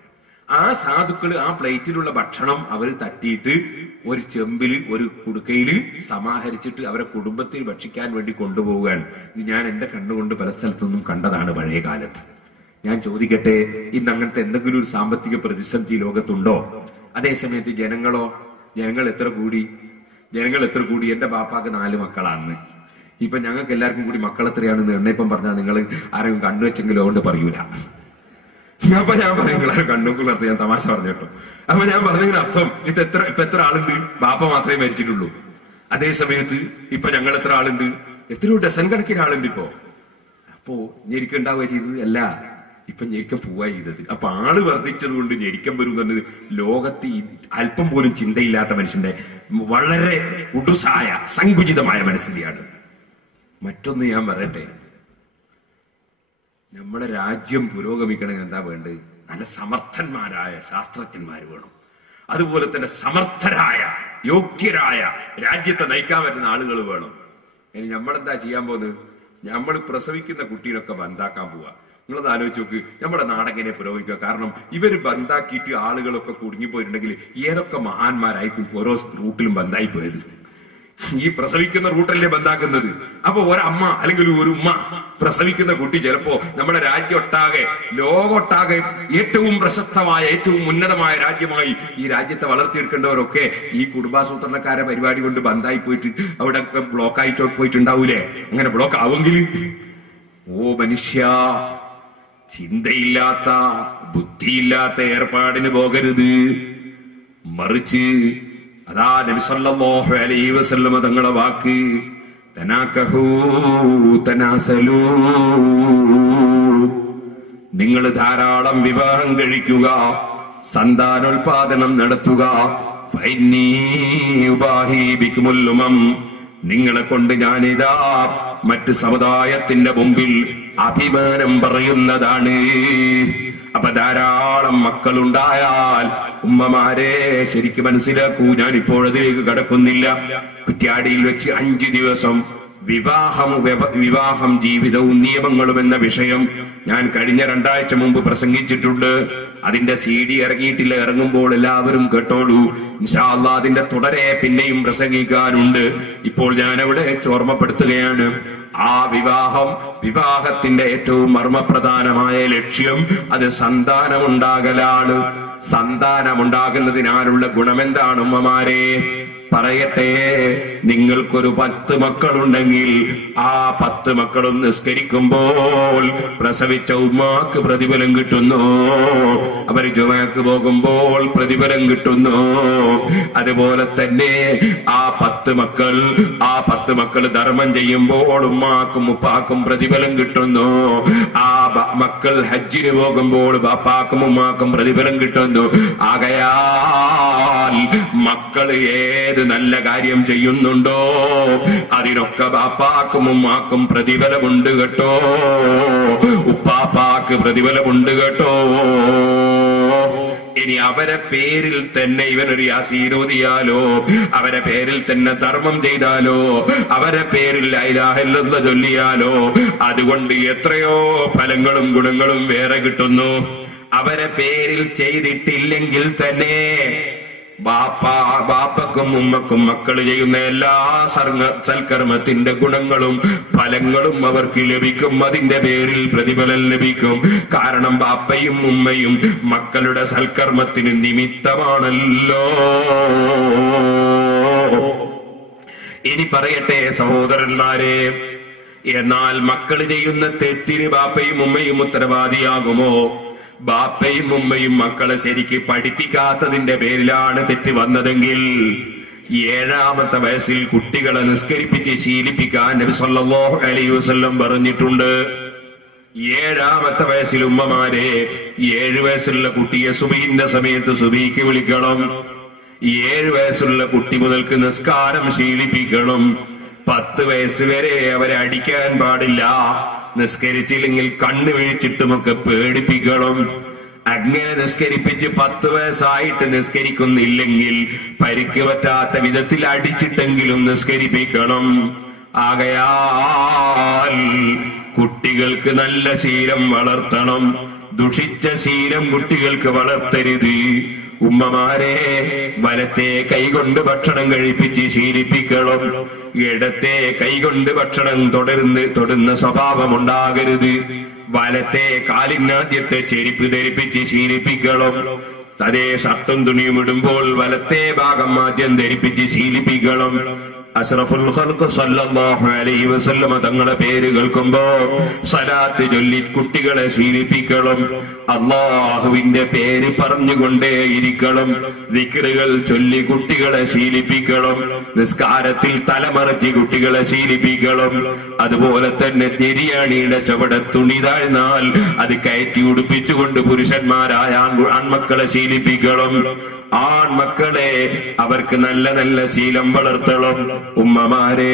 ആ സാധുക്കൾ ആ പ്ലേറ്റിലുള്ള ഭക്ഷണം അവർ തട്ടിയിട്ട് ഒരു ചെമ്പില് ഒരു കുടുക്കയില് സമാഹരിച്ചിട്ട് അവരെ കുടുംബത്തിൽ ഭക്ഷിക്കാൻ വേണ്ടി കൊണ്ടുപോവുകയാണ്. ഇത് ഞാൻ എന്റെ കണ്ണുകൊണ്ട് പല സ്ഥലത്തുനിന്നും കണ്ടതാണ് പഴയ കാലത്ത്. ഞാൻ ചോദിക്കട്ടെ, ഇന്ന് അങ്ങനത്തെ എന്തെങ്കിലും ഒരു സാമ്പത്തിക പ്രതിസന്ധി ലോകത്തുണ്ടോ? അതേസമയത്ത് ജനങ്ങൾ എത്ര കൂടി? എന്റെ ബാപ്പാക്ക് 4 മക്കളാണ്. ഇപ്പൊ ഞങ്ങൾക്ക് എല്ലാവർക്കും കൂടി മക്കൾ എത്രയാണെന്ന് എണ്ണയിപ്പം പറഞ്ഞാൽ നിങ്ങൾ ആരെങ്കിലും കണ്ണുവെച്ചെങ്കിലും അതുകൊണ്ട് പറയൂല. അപ്പൊ ഞാൻ പറയും നിങ്ങളാരും കണ്ണുക്കും അർത്ഥം. ഞാൻ തമാശ പറഞ്ഞു കേട്ടോ. അപ്പൊ ഞാൻ പറഞ്ഞതിന് അർത്ഥം ഇപ്പൊ എത്ര ആളുണ്ട്? ബാപ്പ മാത്രമേ മരിച്ചിട്ടുള്ളൂ. അതേ സമയത്ത് ഇപ്പൊ ഞങ്ങൾ എത്ര ആളുണ്ട്? എത്രയോ ഡസൻ കണക്കിന് ആളുണ്ട് ഇപ്പോ. അപ്പോ ഞെരുക്കം ഉണ്ടാവുക ചെയ്തത് അല്ല, ഇപ്പൊ ഞെരുക്കം പോവുക ചെയ്തത്. അപ്പൊ ആള് വർദ്ധിച്ചത് കൊണ്ട് ഞെരുക്കം വരും എന്നത് ലോകത്ത് അല്പം പോലും ചിന്തയില്ലാത്ത മനുഷ്യന്റെ വളരെ ഉടുസായ സങ്കുചിതമായ മനസ്ഥിതിയാണ്. മറ്റൊന്ന് ഞാൻ പറയട്ടെ, നമ്മുടെ രാജ്യം പുരോഗമിക്കണമെങ്കിൽ എന്താ വേണ്ടത്? നല്ല സമർത്ഥന്മാരായ ശാസ്ത്രജ്ഞന്മാർ വേണം. അതുപോലെ തന്നെ സമർത്ഥരായ യോഗ്യരായ രാജ്യത്തെ നയിക്കാൻ പറ്റുന്ന ആളുകൾ വേണം. ഇനി നമ്മളെന്താ ചെയ്യാൻ പോകുന്നത്? നമ്മൾ പ്രസവിക്കുന്ന കുട്ടീനൊക്കെ ബന്ധാക്കാൻ പോവുക. നിങ്ങളത് ആലോചിച്ച് നോക്ക്, നമ്മുടെ നാടെങ്ങനെ പുരോഗമിക്കുക? കാരണം ഇവര് ബന്ധാക്കിയിട്ട് ആളുകളൊക്കെ കുടുങ്ങിപ്പോയിട്ടുണ്ടെങ്കിൽ ഏതൊക്കെ മഹാന്മാരായിരിക്കും ഓരോ റൂട്ടിലും ബന്ധായി പോയത്? ഈ പ്രസവിക്കുന്ന റൂട്ടല്ലേ ബന്ധാക്കുന്നത്. അപ്പൊ ഒരമ്മ അല്ലെങ്കിൽ ഒരു ഉമ്മ പ്രസവിക്കുന്ന കുട്ടി ചിലപ്പോ നമ്മുടെ രാജ്യമൊട്ടാകെ, ലോകമൊട്ടാകെ ഏറ്റവും പ്രശസ്തമായ ഏറ്റവും ഉന്നതമായ രാജ്യമായി ഈ രാജ്യത്തെ വളർത്തിയെടുക്കേണ്ടവരൊക്കെ ഈ കുടുംബാസൂത്രണക്കാരെ പരിപാടി കൊണ്ട് ബന്ധായി പോയിട്ട് അവിടെ ബ്ലോക്കായിട്ട് പോയിട്ടുണ്ടാവൂലേ? അങ്ങനെ ബ്ലോക്ക് ആവുമെങ്കിൽ ഓ മനുഷ്യ, ചിന്തയില്ലാത്ത ബുദ്ധിയില്ലാത്ത ഏർപ്പാടിന് പോകരുത്. മറിച്ച് അതാ നബി സല്ലല്ലാഹു അലൈഹി വസല്ലം തങ്ങളുടെ വാക്ക്, തനാകഹൂ തനാസലൂ, നിങ്ങൾ ധാരാളം വിവാഹം കഴിക്കുക, സന്താനോൽപാദനം നടത്തുക. ഫഇന്നീ ഉബാഹി ബികുമുൽ ഉമം, നിങ്ങളെ കൊണ്ട് ഞാനിതാ മറ്റ് സമുദായത്തിന്റെ മുമ്പിൽ അഭിമാനം പറയുന്നതാണ്. അപ്പൊ ധാരാളം മക്കളുണ്ടായാൽ ഉമ്മമാരെ ശരിക്കും മനസ്സിലാക്കൂ. ഞാൻ ഇപ്പോഴതിലേക്ക് കടക്കുന്നില്ല. കുറ്റ്യാടിയിൽ വെച്ച് 5 ദിവസം വിവാഹം ജീവിതവും നിയമങ്ങളും എന്ന വിഷയം ഞാൻ കഴിഞ്ഞ 2 ആഴ്ച മുമ്പ് പ്രസംഗിച്ചിട്ടുണ്ട്. അതിന്റെ CD ഇറങ്ങിയിട്ടില്ല. ഇറങ്ങുമ്പോൾ എല്ലാവരും കേട്ടോളൂ. ഇൻഷാ അല്ലാഹ് അതിന്റെ തുടരെ പിന്നെയും പ്രസംഗിക്കാനുണ്ട്. ഇപ്പോൾ ഞാൻ അവിടെ ഓർമ്മപ്പെടുത്തുകയാണ്. ആ വിവാഹത്തിന്റെ ഏറ്റവും മർമ്മപ്രധാനമായ ലക്ഷ്യം അത് സന്താനമുണ്ടാകലാണ്. സന്താനമുണ്ടാകുന്നതിനാലുള്ള ഗുണമെന്താണ് ഉമ്മമാരെ? പറയട്ടെ, നിങ്ങൾക്കൊരു 10 മക്കളുണ്ടെങ്കിൽ ആ 10 മക്കളും നിസ്കരിക്കുമ്പോൾ പ്രസവിച്ച ഉമ്മാക്ക് പ്രതിഫലം കിട്ടുന്നു, അവർ ജുമഅക്ക് പോകുമ്പോൾ പ്രതിഫലം കിട്ടുന്നു. അതുപോലെ തന്നെ ആ 10 മക്കൾ ധർമ്മം ചെയ്യുമ്പോൾ ഉമ്മാക്കും ഉപ്പാക്കും പ്രതിഫലം കിട്ടുന്നു. ആ മക്കൾ ഹജ്ജിന് പോകുമ്പോൾ ബാപ്പാക്കും ഉമ്മാക്കും പ്രതിഫലം കിട്ടുന്നു. ആകയാൽ മക്കൾ ഏത് നല്ല കാര്യം ചെയ്യുന്നുണ്ടോ അതിനൊക്കെ ബാപ്പാക്കും ഉമ്മാക്കും പ്രതിഫലമുണ്ട് കേട്ടോ, ഉപ്പാപ്പാക്ക് പ്രതിഫലമുണ്ട് കേട്ടോ. ഇനി അവരെ പേരിൽ തന്നെ ഇവനൊരു യാസീനോദിയാലോ, അവരെ പേരിൽ തന്നെ ധർമ്മം ചെയ്താലോ, അവരെ പേരിൽ ലാ ഇലാഹ ഇല്ലല്ലാഹ് ചൊല്ലിയാലോ അതുകൊണ്ട് എത്രയോ ഫലങ്ങളും ഗുണങ്ങളും വേറെ കിട്ടുന്നു. അവരെ പേരിൽ ചെയ്തിട്ടില്ലെങ്കിൽ തന്നെ ബാപ്പക്കും ഉമ്മക്കും മക്കൾ ചെയ്യുന്ന എല്ലാ സൽക്കർമ്മത്തിന്റെ ഗുണങ്ങളും ഫലങ്ങളും അവർക്ക് ലഭിക്കും. അതിന്റെ പേരിൽ പ്രതിഫലം ലഭിക്കും. കാരണം ബാപ്പയും ഉമ്മയും മക്കളുടെ സൽക്കർമ്മത്തിന് നിമിത്തമാണല്ലോ. ഇനി പറയട്ടെ സഹോദരന്മാരെ, എന്നാൽ മക്കൾ ചെയ്യുന്ന തെറ്റിന് ബാപ്പയും ഉമ്മയും ഉത്തരവാദിയാകുമോ? ബാപ്പയും ഉമ്മയും മക്കളെ ശരിക്ക് പഠിപ്പിക്കാത്തതിന്റെ പേരിലാണ് തെറ്റ് വന്നതെങ്കിൽ 7ാമത്തെ വയസ്സിൽ കുട്ടികളെ നിസ്കരിപ്പിച്ച് ശീലിപ്പിക്കാൻ നബി സല്ലല്ലാഹു അലൈഹി വസല്ലം പറഞ്ഞിട്ടുണ്ട്. 7ാമത്തെ വയസ്സിൽ ഉമ്മമാരെ 7 വയസ്സുള്ള കുട്ടിയെ സുബഹിന്റെ സമയത്ത് സുബഹിക്ക് വിളിക്കണം. 7 വയസ്സുള്ള കുട്ടി മുതൽക്ക് നിസ്കാരം ശീലിപ്പിക്കണം. 10 വയസ്സ് വരെ അവരെ അടിക്കാൻ പാടില്ല. നിസ്കരിച്ചില്ലെങ്കിൽ കണ്ണു വീഴ്ചിട്ടുമൊക്കെ പേടിപ്പിക്കണം. അങ്ങനെ നിസ്കരിപ്പിച്ച് 10 വയസ്സായിട്ട് നിസ്കരിക്കുന്നില്ലെങ്കിൽ പരിക്ക് പറ്റാത്ത വിധത്തിൽ അടിച്ചിട്ടെങ്കിലും നിസ്കരിപ്പിക്കണം. ആകയാൽ കുട്ടികൾക്ക് നല്ല ശീലം വളർത്തണം. ദുഷിച്ച ശീലം കുട്ടികൾക്ക് വളർത്തരുത്. ഉമ്മമാരെ വലത്തെ കൈകൊണ്ട് ഭക്ഷണം കഴിപ്പിച്ച് ശീലിപ്പിക്കണം. ഇടത്തെ കൈകൊണ്ട് ഭക്ഷണം തൊടുന്ന സ്വഭാവം ഉണ്ടാകരുത്. വലത്തെ കാലിനാദ്യത്തെ ചെരുപ്പ് ധരിപ്പിച്ച് ശീലിപ്പിക്കണം. അതേ ഷർട്ടും തുണിയും ഇടുമ്പോൾ വലത്തെ ഭാഗം ആദ്യം ധരിപ്പിച്ച് ശീലിപ്പിക്കണം. അഷ്റഫുൽ ഖൽഖ് സല്ലല്ലാഹു അലൈഹി വസല്ലം തങ്ങളുടെ പേര് കേൾക്കുമ്പോ സ്വലാത്ത് ചൊല്ലി കുട്ടികളെ ശീലിപ്പിക്കണം. അല്ലാഹുവിന്റെ പേര് പറഞ്ഞുകൊണ്ടേയിരിക്കണം. ദിക്റുകൾ ചൊല്ലി കുട്ടികളെ ശീലിപ്പിക്കണം. നിസ്കാരത്തിൽ തലമറച്ച് കുട്ടികളെ ശീലിപ്പിക്കണം. അതുപോലെ തന്നെ തിരിയാണിയുടെ ചുവടെ തുണി താഴ്ന്നാൽ അത് കയറ്റി ഉടുപ്പിച്ചുകൊണ്ട് പുരുഷന്മാരായ ആൺമക്കളെ ശീലിപ്പിക്കണം. ആൺമക്കളെ അവർക്ക് നല്ല നല്ല ശീലം വളർത്തണം. ഉമ്മമാരെ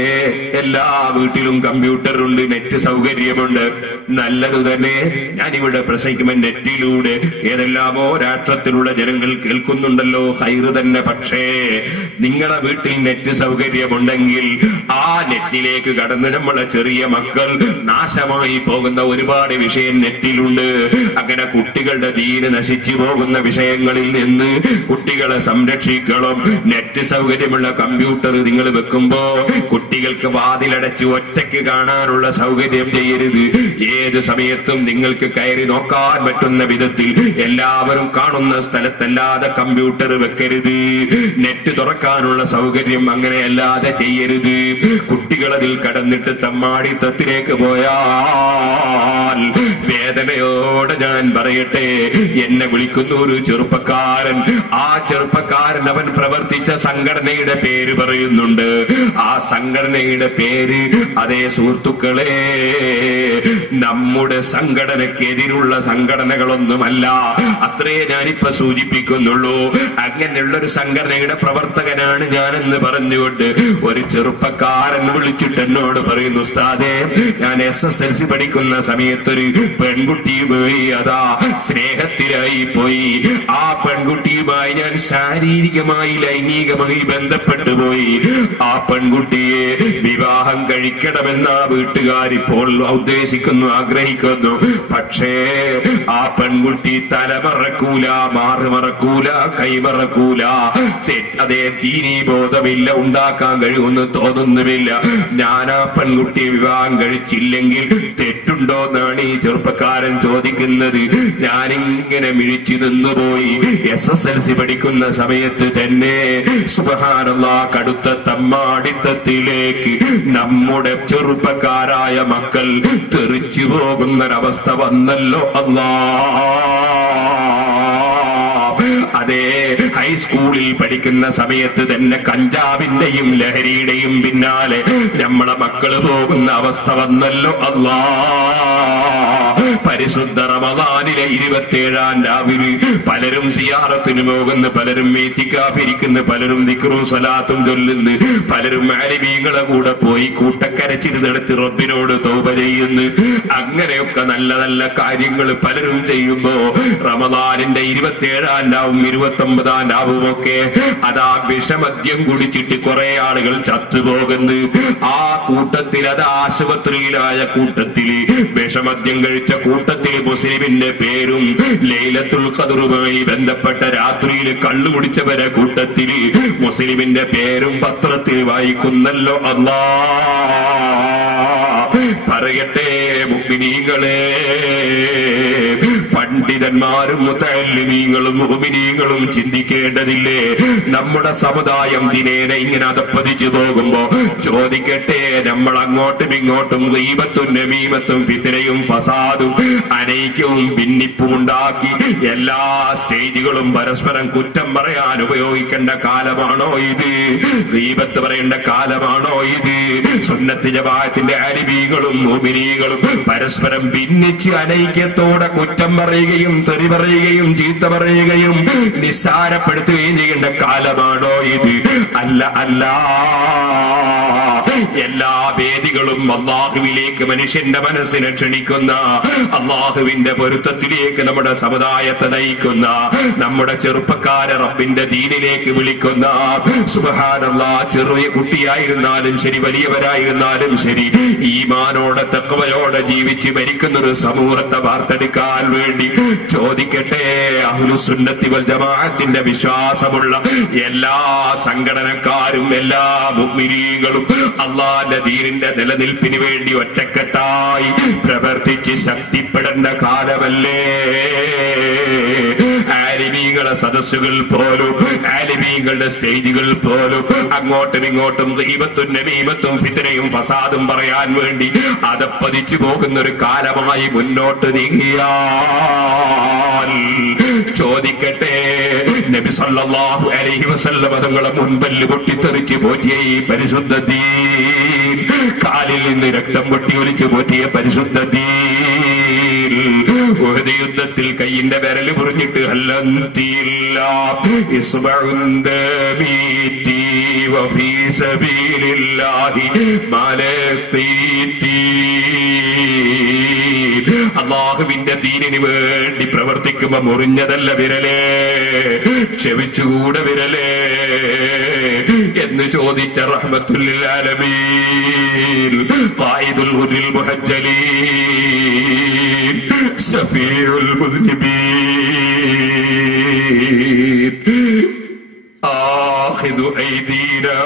എല്ലാ വീട്ടിലും കമ്പ്യൂട്ടർ ഉണ്ട്, നെറ്റ് സൗകര്യമുണ്ട്. നല്ലതു തന്നെ. ഞാനിവിടെ പ്രസംഗിക്കുമ്പോൾ നെറ്റിലൂടെ ഏതെല്ലാമോ രാഷ്ട്രത്തിലുള്ള ജനങ്ങൾ കേൾക്കുന്നുണ്ടല്ലോ, ഹൈറ് തന്നെ. പക്ഷേ നിങ്ങളെ വീട്ടിൽ നെറ്റ് സൗകര്യമുണ്ടെങ്കിൽ ആ നെറ്റിലേക്ക് കടന്ന് നമ്മളെ ചെറിയ മക്കൾ നാശമായി പോകുന്ന ഒരുപാട് വിഷയം നെറ്റിലുണ്ട്. അങ്ങനെ കുട്ടികളുടെ ദീന് നശിച്ചു പോകുന്ന വിഷയങ്ങളിൽ നിന്ന് കുട്ടികളെ സംരക്ഷിക്കണം. നെറ്റ് സൗകര്യമുള്ള കമ്പ്യൂട്ടർ നിങ്ങൾ വെക്കുമ്പോ കുട്ടികൾക്ക് വാതിലടച്ച് ഒറ്റയ്ക്ക് കാണാനുള്ള സൗകര്യം ചെയ്യരുത്. ഏത് സമയത്തും നിങ്ങൾക്ക് കയറി നോക്കാൻ പറ്റുന്ന വിധത്തിൽ എല്ലാവരും കാണുന്ന സ്ഥലത്തല്ലാതെ കമ്പ്യൂട്ടർ വെക്കരുത്. നെറ്റ് തുറക്കാനുള്ള സൗകര്യം അങ്ങനെയല്ലാതെ ചെയ്യരുത്. കുട്ടികളതിൽ കടന്നിട്ട് തമ്മാടിത്തത്തിലേക്ക് പോയാൽ വേദനയോടെ ഞാൻ പറയട്ടെ, എന്നെ വിളിക്കുന്ന ഒരു ചെറുപ്പക്കാരൻ. ആ ചെറുപ്പക്കാരൻ അവൻ പ്രവർത്തിച്ച സംഘടനയുടെ പേര് പറയുന്നുണ്ട്. ആ സംഘടനയുടെ പേര്, അതേ സുഹൃത്തുക്കളെ, നമ്മുടെ സംഘടനക്കെതിരുള്ള സംഘടനകളൊന്നുമല്ല. അത്രേ ഞാനിപ്പോ സൂചിപ്പിക്കുന്നുള്ളൂ. അങ്ങനെയുള്ളൊരു സംഘടനയുടെ പ്രവർത്തകനാണ് ഞാനെന്ന് പറഞ്ഞുകൊണ്ട് ഒരു ചെറുപ്പക്കാരൻ വിളിച്ചിട്ട് എന്നോട് പറയുന്നു, ഉസ്താദേ, ഞാൻ SSLC പഠിക്കുന്ന സമയത്തൊരു പെൺകുട്ടിയുമായി അതാ സ്നേഹത്തിലായി പോയി. ആ പെൺകുട്ടിയുമായി ഞാൻ ശാരീരികമായി ലൈംഗികമായി ബന്ധപ്പെട്ടു പോയി. ആ പെൺകുട്ടിയെ വിവാഹം കഴിക്കണമെന്ന വീട്ടുകാരിപ്പോൾ ഉദ്ദേശിക്കുന്നു, ആഗ്രഹിക്കുന്നു. പക്ഷേ ആ പെൺകുട്ടി തലമറക്കൂല, മാറുമറക്കൂല, കൈമറക്കൂല. അതേ ദീനീ ബോധമില്ല, ഉണ്ടാക്കാൻ കഴിയുമെന്ന് തോന്നുന്നുമില്ല. ഞാൻ ആ പെൺകുട്ടിയെ വിവാഹം കഴിച്ചില്ലെങ്കിൽ തെറ്റുണ്ടോന്നാണ് ഈ ചെറുപ്പക്കാരൻ ചോദിക്കുന്നത്, ഞാനിങ്ങനെ മിഴിച്ചു നിന്നുപോയി. SSLC പഠിക്കുന്ന സമയത്ത് തന്നെ സുബ്ഹാനല്ലാഹ് കടുത്ത തമ്മാടിത്തത്തിലേക്ക് നമ്മുടെ ചെറുപ്പക്കാരായ മക്കൾ തെറിച്ചു പോകുന്നൊരവസ്ഥ വന്നല്ലോ അല്ലാഹ്. അതേ, ഹൈസ്കൂളിൽ പഠിക്കുന്ന സമയത്ത് തന്നെ കഞ്ചാവിന്റെയും ലഹരിയുടെയും പിന്നാലെ നമ്മളെ മക്കള് പോകുന്ന അവസ്ഥ വന്നല്ലോ അല്ലാഹ്. പരിശുദ്ധ റമദാനിലെ 27-ാം രാവിലെ പലരും സിയാറത്തിന് പോകുന്നു, പലരും ഇത്തികാഫിരിക്കുന്നു, പലരും ദിക്റും സ്വലാത്തും ചൊല്ലുന്നു, പലരും ആലിമീങ്ങളെ കൂടെ പോയി കൂട്ടക്കരച്ചിൽ നടത്തി റബ്ബിനോട് തൗബ ചെയ്യുന്നു. അങ്ങനെയൊക്കെ നല്ല നല്ല കാര്യങ്ങൾ പലരും ചെയ്യുമ്പോ റമദാനിന്റെ 27-ാം രാവും 29-ാം രാവും ഒക്കെ അതാ വിഷമദ്യം കുടിച്ചിട്ട് കുറെ ആളുകൾ ചത്തുപോകുന്നു. ആ കൂട്ടത്തിൽ അത് ആശുപത്രിയിലായ കൂട്ടത്തില് വിഷമദ്യം കഴിച്ച കൂട്ടത്തില് മുസ്ലിമിന്റെ പേരും ലൈലത്തുൽ ഖദ്റുമായി ബന്ധപ്പെട്ട രാത്രിയിൽ കള്ളു കുടിച്ചവരെ കൂട്ടത്തില് മുസ്ലിമിന്റെ പേരും പത്രത്തിൽ വായിക്കുന്നല്ലോ അല്ലാഹ്. പറയട്ടെ മുഅ്മിനീങ്ങളെ, പണ്ഡിതന്മാരും മുതഅല്ലിമീങ്ങളും മുഅ്മിനീങ്ങളും ചിന്തിക്കേണ്ടതില്ലേ? നമ്മുടെ സമുദായം ദിനേന ഇങ്ങനെ അതപ്പതിച്ചു പോകുമ്പോ ചോദിക്കട്ടെ, നമ്മൾ അങ്ങോട്ടും ഇങ്ങോട്ടും ഗീബത്തും നമീമത്തും ഫിത്നയും ഫസാദും അനൈക്യവും ഭിന്നിപ്പും ഉണ്ടാക്കി എല്ലാ സ്റ്റേജുകളും പരസ്പരം കുറ്റം പറയാൻ ഉപയോഗിക്കേണ്ട കാലമാണോ ഇത്? ഗീബത്ത് പറയേണ്ട കാലമാണോ ഇത്? സുന്നത്ത് ജമാഅത്തിന്റെ ആലിമീങ്ങളും മുഅ്മിനീങ്ങളും പരസ്പരം ഭിന്നിച്ച് അനൈക്യത്തോടെ കുറ്റം പറയുകയും തെറി പറയുകയും ചീത്ത പറയുകയും നിസ്സാരപ്പെടുത്തുകയും ചെയ്യേണ്ട കാലമാണോ ഇത്? അല്ല അല്ല. എല്ലാ വേദികളും അള്ളാഹുവിലേക്ക് മനുഷ്യന്റെ മനസ്സിനെ ക്ഷണിക്കുന്ന, അള്ളാഹുവിന്റെ പൊരുത്തത്തിലേക്ക് നമ്മുടെ സമുദായത്തെ നയിക്കുന്ന, നമ്മുടെ ചെറുപ്പക്കാരെ റബ്ബിന്റെ ദീനിലേക്ക് വിളിക്കുന്ന, സുബ്ഹാനല്ലാഹ്, ചെറിയ കുട്ടിയായിരുന്നാലും ശരി വലിയവരായിരുന്നാലും ശരി ഈമാനോടെ തഖ്വയോടെ ജീവിച്ച് മരിക്കുന്ന ഒരു സമൂഹത്തെ വാർത്തെടുക്കാൻ വേണ്ടി ചോദിക്കട്ടെ, അഹ്ലുസുന്നത്തി വൽ ജമാഅത്തിന്റെ വിശ്വാസമുള്ള എല്ലാ സംഘടനക്കാരും എല്ലാ മുഅ്മിനീങ്ങളും അല്ലാഹുവിന്റെ ദീനിന്റെ നിലനിൽപ്പിന് വേണ്ടി ഒറ്റക്കെട്ടായി പ്രവർത്തിച്ച് ശക്തിപ്പെടേണ്ട കാലമല്ലേ? ആലിമീങ്ങളെ സദസ്സുകൾ പോലും ആലിമീങ്ങളുടെ സ്റ്റേജുകൾ പോലും അങ്ങോട്ടും ഇങ്ങോട്ടും ഗീബത്തും നമീമത്തും ഫിത്നയും ഫസാദും പറയാൻ വേണ്ടി അതപ്പതിച്ചു പോകുന്ന ഒരു കാലമായി മുന്നോട്ട് നീങ്ങിയാൽ ചോദിക്കട്ടെ, നബി സല്ലല്ലാഹു അലൈഹി വസല്ലം തങ്ങളെ മുൻപല്ല് പൊട്ടിത്തെറിച്ച് പോറ്റിയ ഈ പരിശുദ്ധ ദീൻ, കാലിൽ നിന്ന് രക്തം പൊട്ടി ഒലിച്ചു പോറ്റിയ പരിശുദ്ധ ദീൻ, ഉഹദ് യുദ്ധത്തിൽ കയ്യിന്റെ വിരല് മുറിഞ്ഞിട്ട് ഹല്ലന്തില്ല ഇസ്ബഉന്ദമീതി വഫീ സബീലില്ലാഹി മലഖീതി. അള്ളാഹുവിന്റെ ദീനിന് വേണ്ടി പ്രവർത്തിക്കുമ്പോ മുറിഞ്ഞതല്ല വിരലേ, ക്ഷമിച്ചുകൂടെ വിരലേ എന്ന് ചോദിച്ച റഹ്മത്തുൽ ലിൽ ആലമീൻ ഖായിദുൽ ഹുദിൽ മുഹജ്ജലീൻ ശഫീഉൽ മുദ്നിബീൻ ആഖിദു ഐദീനാ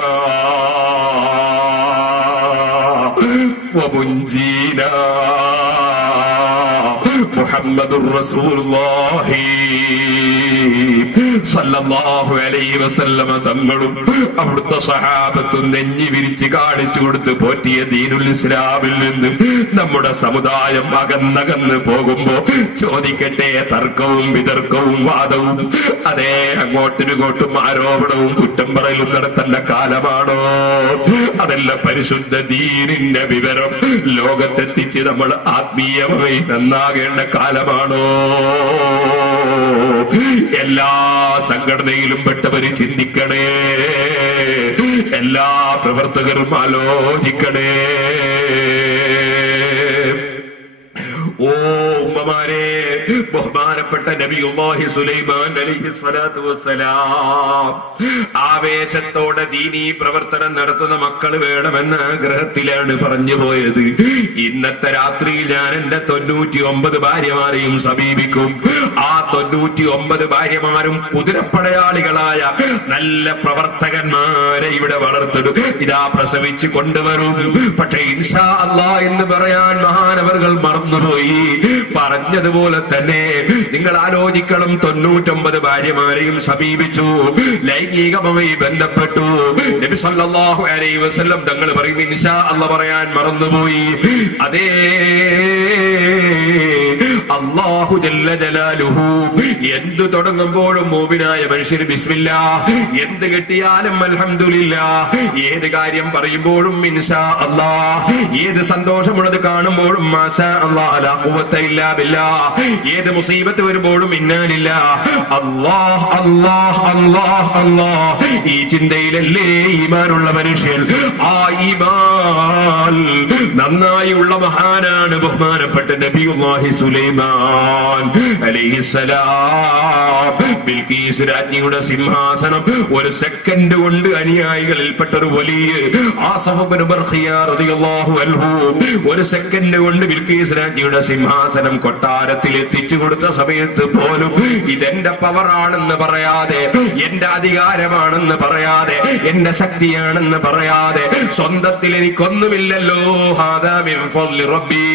വമുൻജീനാ മുഹമ്മദുർ റസൂലുള്ളാഹി സല്ലല്ലാഹു അലൈഹി വസല്ലമ തങ്ങളും അവിടുത്തെ സഹാബത്തും നെഞ്ഞി വിരിച്ച് കാണിച്ചു കൊടുത്ത് പോറ്റിയ ദീനുൽ ഇസ്ലാമിൽ നിന്ന് നമ്മുടെ സമുദായം അകന്നകന്ന് പോകുമ്പോ ചോദിക്കട്ടെ, തർക്കവും വിതർക്കവും വാദവും അതേ അങ്ങോട്ടും ഇങ്ങോട്ടും ആരോപണവും കുറ്റം പറയലും നടത്തേണ്ട കാലമാണോ? അതല്ല പരിശുദ്ധ ദീനിന്റെ വിവരം ലോകത്തെത്തിച്ച് നമ്മൾ ആത്മീയമായി നന്നാകേണ്ട കാലമാണോ? എല്ലാ സംഘടനയിലും പെട്ടവര് ചിന്തിക്കണേ, എല്ലാ പ്രവർത്തകരും ആലോചിക്കണേ. ഓ ഉമ്മമാരെ, ബഹുമാനപ്പെട്ട നബിയുല്ലാഹി സുലൈമാൻ അലൈഹിസ്സലാത്തു വസ്സലാം ആവേശത്തോടെ ദീനീ പ്രവർത്തനം നടത്തുന്ന മക്കൾ വേണമെന്ന ആഗ്രഹത്തിലാണ് പറഞ്ഞു പോയത്. ഇന്നത്തെ രാത്രിയിൽ ഞാൻ എന്റെ 99 ഭാര്യമാരെയും സമീപിക്കും. ആ 99 ഭാര്യമാരും കുതിരപ്പടയാളികളായ നല്ല പ്രവർത്തകന്മാരെ ഇവിടെ വളർത്തും. ഇതാ പ്രസവിച്ച് കൊണ്ടുവരും. പക്ഷെ ഇൻഷാ അല്ലാഹ് എന്ന് പറയാൻ മഹാനവറുകൾ മറന്നുപോയി. പറഞ്ഞതുപോലെ തന്നെ നിങ്ങൾ ആലോചിക്കണം, 99 ഭാര്യമാരെയും സമീപിച്ചു, ലൈംഗികമായി ബന്ധപ്പെട്ടു. നബി സല്ലല്ലാഹു അലൈഹി വസല്ലം തങ്ങൾ പറയുന്നു ഇൻഷാ അല്ലാഹ് പറയാൻ മറന്നുപോയി. അതേ അല്ലാഹു ജല്ല ജലാലുഹു എന്ത് തുടങ്ങുമ്പോഴും മോമിനായ മനുഷ്യന് ബിസ്മില്ലാഹ്, എന്ത് കിട്ടിയാലും അൽഹംദുലില്ലാഹ്, ഏത് കാര്യം പറയുമ്പോഴും ഇൻഷാ അല്ലാഹ്, ഏത് സന്തോഷമുള്ളത് കാണുമ്പോഴും മാഷാ അല്ലാഹ് ലാ ഖുവത ഇല്ലാ ബില്ലാഹ്, ഏത് മുസീബത്ത് വരുമ്പോഴും ഇന്നാ ലില്ലാഹ് അല്ലാഹ് അല്ലാഹ് അല്ലാഹ് അല്ലാഹ്. ഈ ചിന്തയിലല്ലേ ഈമാനുള്ള മനുഷ്യൻ. ആ ഈമാൻ നന്നായുള്ള മഹാനാണ് ബഹുമാനപ്പെട്ട നബിയുല്ലാഹി സുലൈമാൻ അലൈഹിസ്സലാം. ബിൽഖീസ് രാജ്ഞിയുടെ സിംഹാസനം ഒരു സെക്കൻഡ് കൊണ്ട് അനുയായികളിൽപ്പെട്ട ഒരു വലിയ ആസഫ് ഇബ്നു ബർഖിയ റളിയല്ലാഹു അൻഹു ഒരു സെക്കൻഡ് കൊണ്ട് ബിൽഖീസ് രാജ്ഞിയുടെ സിംഹാസനം കൊട്ടാരത്തിൽ എത്തിച്ചു കൊടുത്ത സമയത്ത് പോലും ഇതെന്റെ പവറാണെന്ന് പറയാതെ, എന്റെ അധികാരമാണെന്ന് പറയാതെ, എന്റെ ശക്തിയാണെന്ന് പറയാതെ, സ്വന്തത്തിൽ എനിക്കൊന്നുമില്ലല്ലോ, ഹാദാ മിൻ ഫദ്ലി റബ്ബി,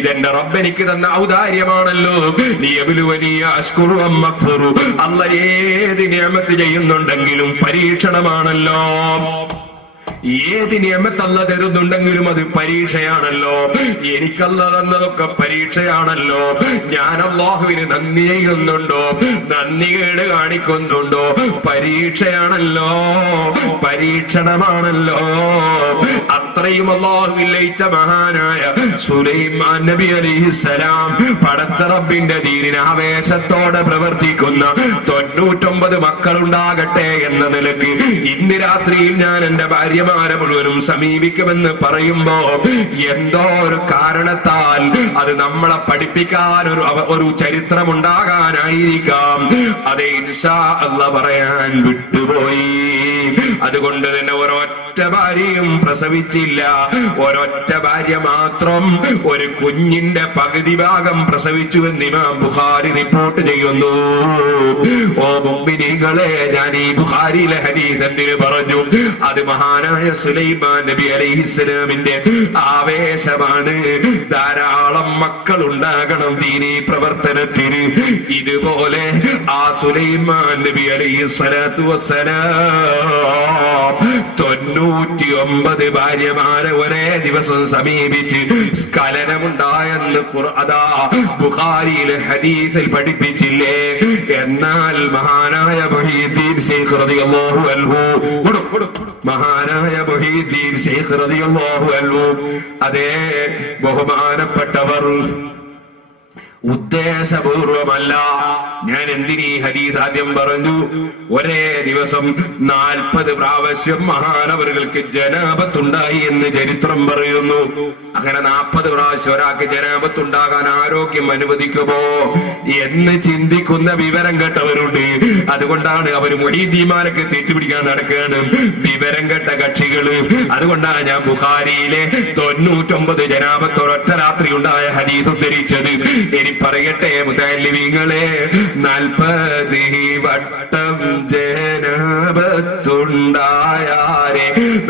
ഇതെന്റെ റബ്ബ് എനിക്ക് തന്ന ഔദാര്യമാണല്ലോ, ലിയബ്ലുവനി അശ്കുറു അം അക്ഫുറു, അല്ലാഹ് ഏത് നിഅമത്ത് ചെയ്യുന്നുണ്ടെങ്കിലും പരീക്ഷണമാണല്ലോ. ഏത് നിയമത്ത് അല്ലാഹ് തരുന്നുണ്ടെങ്കിലും അത് പരീക്ഷയാണല്ലോ. എനിക്കല്ലാഹ് തന്നതൊക്കെ പരീക്ഷയാണല്ലോ. ഞാൻ അല്ലാഹുവിന് നന്ദി ചെയ്യുന്നുണ്ടോ, നന്ദികേട് കാണിക്കുന്നുണ്ടോ, പരീക്ഷയാണല്ലോ, പരീക്ഷണമാണല്ലോ. അത്രയും അല്ലാഹു വിലയിച്ച മഹാനായ സുലൈമാൻ നബി അലൈഹിസ്സലാം പടച്ച റബ്ബിന്റെ ദീനിന് ആവേശത്തോടെ പ്രവർത്തിക്കുന്ന 99 മക്കളുണ്ടാകട്ടെ എന്ന നിലയ്ക്ക് ഇന്ന് രാത്രിയിൽ ഞാൻ എന്റെ ഭാര്യമാരെ മുഴുവനും സമീപിക്കുമെന്ന് പറയുമ്പോ എന്തോ ഒരു കാരണത്താൽ അത് നമ്മളെ പഠിപ്പിക്കാൻ ഒരു ചരിത്രമുണ്ടാകാനായിരിക്കാം. അത് ഇൻഷാ അല്ലാഹ് പറയാൻ വിട്ടുപോയി. അതുകൊണ്ട് തന്നെ ഒരൊറ്റ ഭാര്യയും പ്രസവിച്ചില്ല. ഒരൊറ്റ ഭാര്യ മാത്രം ഒരു കുഞ്ഞിന്റെ പകുതി ഭാഗം പ്രസവിച്ചുവെന്ന് ഇമാം ബുഖാരി റിപ്പോർട്ട് ചെയ്യുന്നു. ഓ മുഅ്മിനീങ്ങളെ, ഞാൻ ഈ ബുഖാരിയിലെ ഹദീസ് എന്തിനു പറഞ്ഞു? അത് മഹാനായ സുലൈമാൻ നബി അലൈഹിസ്സലാമിന്റെ ആവേശമാണ്. ധാരാളം മക്കൾ ഉണ്ടാകണം ദീനീ പ്രവർത്തനത്തിന്. ഇതുപോലെ ആ സുലൈമാൻ നബി അലൈഹിസ്സലാത്തു വസ്സലാം 99 ഭാര്യമാരെ ഒരേ ദിവസം സമീപിച്ച് സ്ഖലനമുണ്ടായെന്ന് അതാ ബുഖാരിയിലെ ഹദീസിൽ പഠിപ്പിച്ചില്ലേ? എന്നാൽ മഹാനായ മുഹീദ്ദീൻ ശൈഖ് റളിയല്ലാഹു അൻഹു, മഹാനായ മുഹീദ്ദീൻ ശൈഖ് റളിയല്ലാഹു അൻഹു, അതേ ബഹുമാനപ്പെട്ടവർ ഉദ്ദേശപൂർവമല്ല. ഞാൻ എന്തിനീ ഹദീസ് ആദ്യം പറഞ്ഞു? ഒരേ ദിവസം 40 പ്രാവശ്യം മഹാനവറുകൾക്ക് ജനാബത്തുണ്ടായി എന്ന് ചരിത്രം പറയുന്നു. അങ്ങനെ 40 പ്രാവശ്യം ഒരാൾക്ക് ജനാബത്തുണ്ടാകാൻ ആരോഗ്യം അനുവദിക്കുമോ എന്ന് ചിന്തിക്കുന്ന വിവരം കേട്ടവരുണ്ട്. അതുകൊണ്ടാണ് അവർ മുഹീദ്ദീന്മാരൊക്കെ തെറ്റുപിടിക്കാൻ നടക്കുകയാണ്, വിവരം കേട്ട കക്ഷികള്. അതുകൊണ്ടാണ് ഞാൻ ബുഖാരിയിലെ 99 ജനാബത്ത് ഒരൊറ്റ രാത്രി ഉണ്ടായ ഹദീസ് ഉദ്ധരിച്ചത്. ഇനി പറയട്ടെ മുതല്ലിമീങ്ങളെ, 40 വട്ടം ജനാബത്തുണ്ടായാരെ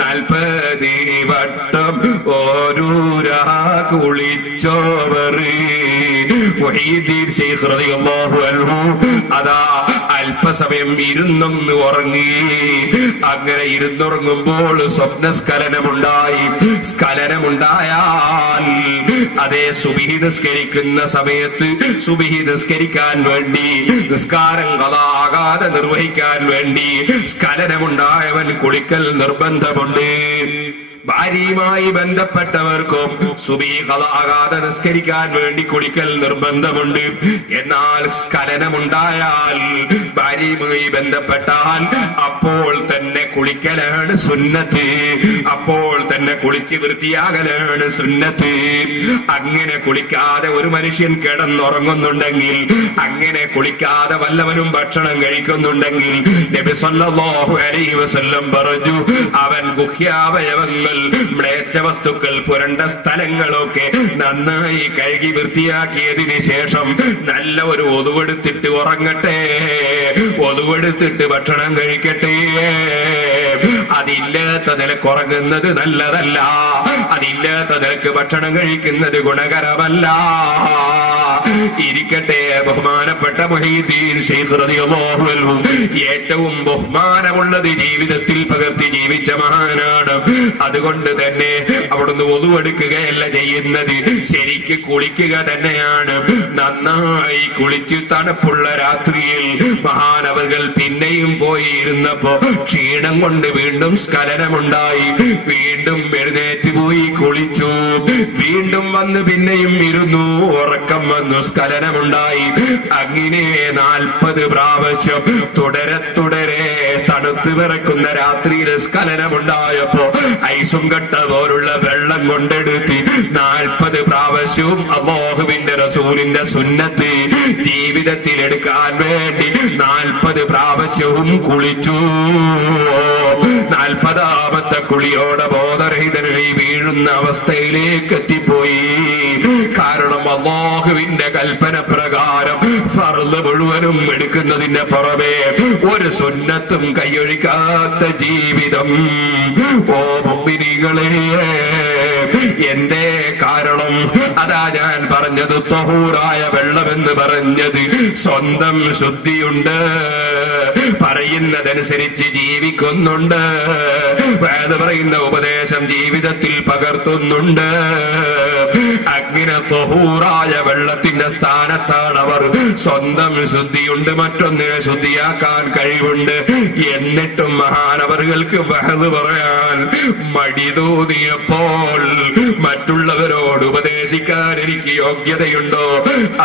40 വട്ടം ഓരൂരാ കുളിച്ചോവർ മുഹീദ്ദീൻ ശൈഖ് റളിയല്ലാഹു അൻഹു അതാ അല്പസമയം ഇരുന്നൊന്ന് ഉറങ്ങി. അങ്ങനെ ഇരുന്നുറങ്ങുമ്പോൾ സ്വപ്നസ്ഖലനമുണ്ടായി. സ്ഖലനമുണ്ടായാൽ അതേ സുബ്ഹി നിസ്കരിക്കുന്ന സമയത്ത് സുബ്ഹി നിസ്കരിക്കാൻ വേണ്ടി, നിസ്കാരം ഖളാആകാതെ നിർവഹിക്കാൻ വേണ്ടി സ്ഖലനമുണ്ടായവൻ കുളിക്കൽ നിർബന്ധമുണ്ട്. ഭാര്യയുമായി ബന്ധപ്പെട്ടവർക്കും സുബ്ഹി ഖളാആകാതെ നിസ്കരിക്കാൻ വേണ്ടി കുളിക്കൽ നിർബന്ധമുണ്ട്. എന്നാൽ സ്ഖലനമുണ്ടായാൽ, ഭാര്യയുമായി ബന്ധപ്പെട്ടാൽ അപ്പോൾ തന്നെ കുളിക്കലാണ് സുന്നത്ത്. അപ്പോൾ തന്നെ തന്നെ കുളിച്ച് വൃത്തിയാകലാണ് സുന്നത്ത്. അങ്ങനെ കുളിക്കാതെ ഒരു മനുഷ്യൻ കിടന്നുറങ്ങുന്നുണ്ടെങ്കിൽ, അങ്ങനെ കുളിക്കാതെ വല്ലവനും ഭക്ഷണം കഴിക്കുന്നുണ്ടെങ്കിൽ നബി സല്ലല്ലാഹു അലൈഹി വസല്ലം പറഞ്ഞു, അവൻ ഗുഹ്യാവയവങ്ങൾ, മ്ലേച്ഛ വസ്തുക്കൾ, പുരണ്ട സ്ഥലങ്ങളൊക്കെ നന്നായി കഴുകി വൃത്തിയാക്കിയതിന് ശേഷം നല്ല ഒരു ഒതുവെടുത്തിട്ട് ഉറങ്ങട്ടെ, ഒതുവെടുത്തിട്ട് ഭക്ഷണം കഴിക്കട്ടെ. അതില്ലാത്ത നിലക്ക് ഉറങ്ങുന്നത് നല്ലതല്ല, അതില്ലാത്ത നിലക്ക് ഭക്ഷണം കഴിക്കുന്നത് ഗുണകരമല്ല. ഇരിക്കട്ടെ, ബഹുമാനപ്പെട്ട മുഹീദ്ദീൻ ശൈഖ് റളിയല്ലാഹു അൻഹു ഏറ്റവും ബഹുമാനമുള്ളത് ജീവിതത്തിൽ പകർത്തി ജീവിച്ച മഹാനാണ്. അതുകൊണ്ട് തന്നെ അവിടുന്ന് ഒതുവെടുക്കുകയല്ല ചെയ്യുന്നത്, ശരിക്ക് കുളിക്കുക തന്നെയാണ്. നന്നായി കുളിച്ച് തണുപ്പുള്ള രാത്രിയിൽ മഹാനവറുകൾ പിന്നെയും പോയി ഇരുന്നപ്പോ ക്ഷീണം കൊണ്ട് വീണ്ടും സ്ഖലനമുണ്ടായി. വീണ്ടും എഴുന്നേറ്റ് പോയി കുളിച്ചു, വീണ്ടും വന്ന് പിന്നെയും ഇരുന്നു, ഉറക്കം വന്നു, സ്ഖലനമുണ്ടായി. അങ്ങനെ 40 പ്രാവശ്യം തുടരെ തണുത്ത് വിറക്കുന്ന രാത്രിയിൽ സ്ഖലനമുണ്ടായപ്പോ ഐസും കട്ട പോലുള്ള വെള്ളം കൊണ്ടെടുത്ത് 40 പ്രാവശ്യവും അല്ലാഹുവിന്റെ റസൂലിന്റെ സുന്നത്ത് ജീവിതത്തിൽ എടുക്കാൻ വേണ്ടി 40 പ്രാവശ്യവും കുളിച്ചു. 40ാമത്തെ കുളിയോടെ ബോധരഹിതനായി വീഴുന്ന അവസ്ഥയിലേക്ക് എത്തിപ്പോയി. കാരണം അല്ലാഹുവിന്റെ കൽപ്പന പ്രകാരം ഫർള് മുഴുവനും എടുക്കുന്നതിന്റെ പുറമെ ഒരു സുന്നത്തും കൈയൊഴിക്കാത്ത ജീവിതം. ഓ മുഅ്മിനീങ്ങളെ, എന്തേ കാരണം? അതാ ഞാൻ പറഞ്ഞത്, തഹൂറായ വെള്ളമെന്ന് പറഞ്ഞത് സ്വന്തം ശുദ്ധിയുണ്ട്, പറയുന്നതനുസരിച്ച് ജീവിക്കുന്നുണ്ട്, വേദ പറയുന്ന ഉപദേശം ജീവിതത്തിൽ പകർത്തുന്നുണ്ട്. അങ്ങനെ തഹൂറായ വെള്ളത്തിന്റെ സ്ഥാനത്താണ് അവർ. സ്വന്തം ശുദ്ധിയുണ്ട്, മറ്റൊന്നിനെ ശുദ്ധിയാക്കാൻ കഴിവുണ്ട്. എന്നിട്ടും മഹാനവറുകൾക്ക് വഹദ് പറയാൻ മടി തോന്നിയപ്പോൾ, മറ്റുള്ളവരോട് ഉപദേശിക്കാൻ എനിക്ക് യോഗ്യതയുണ്ടോ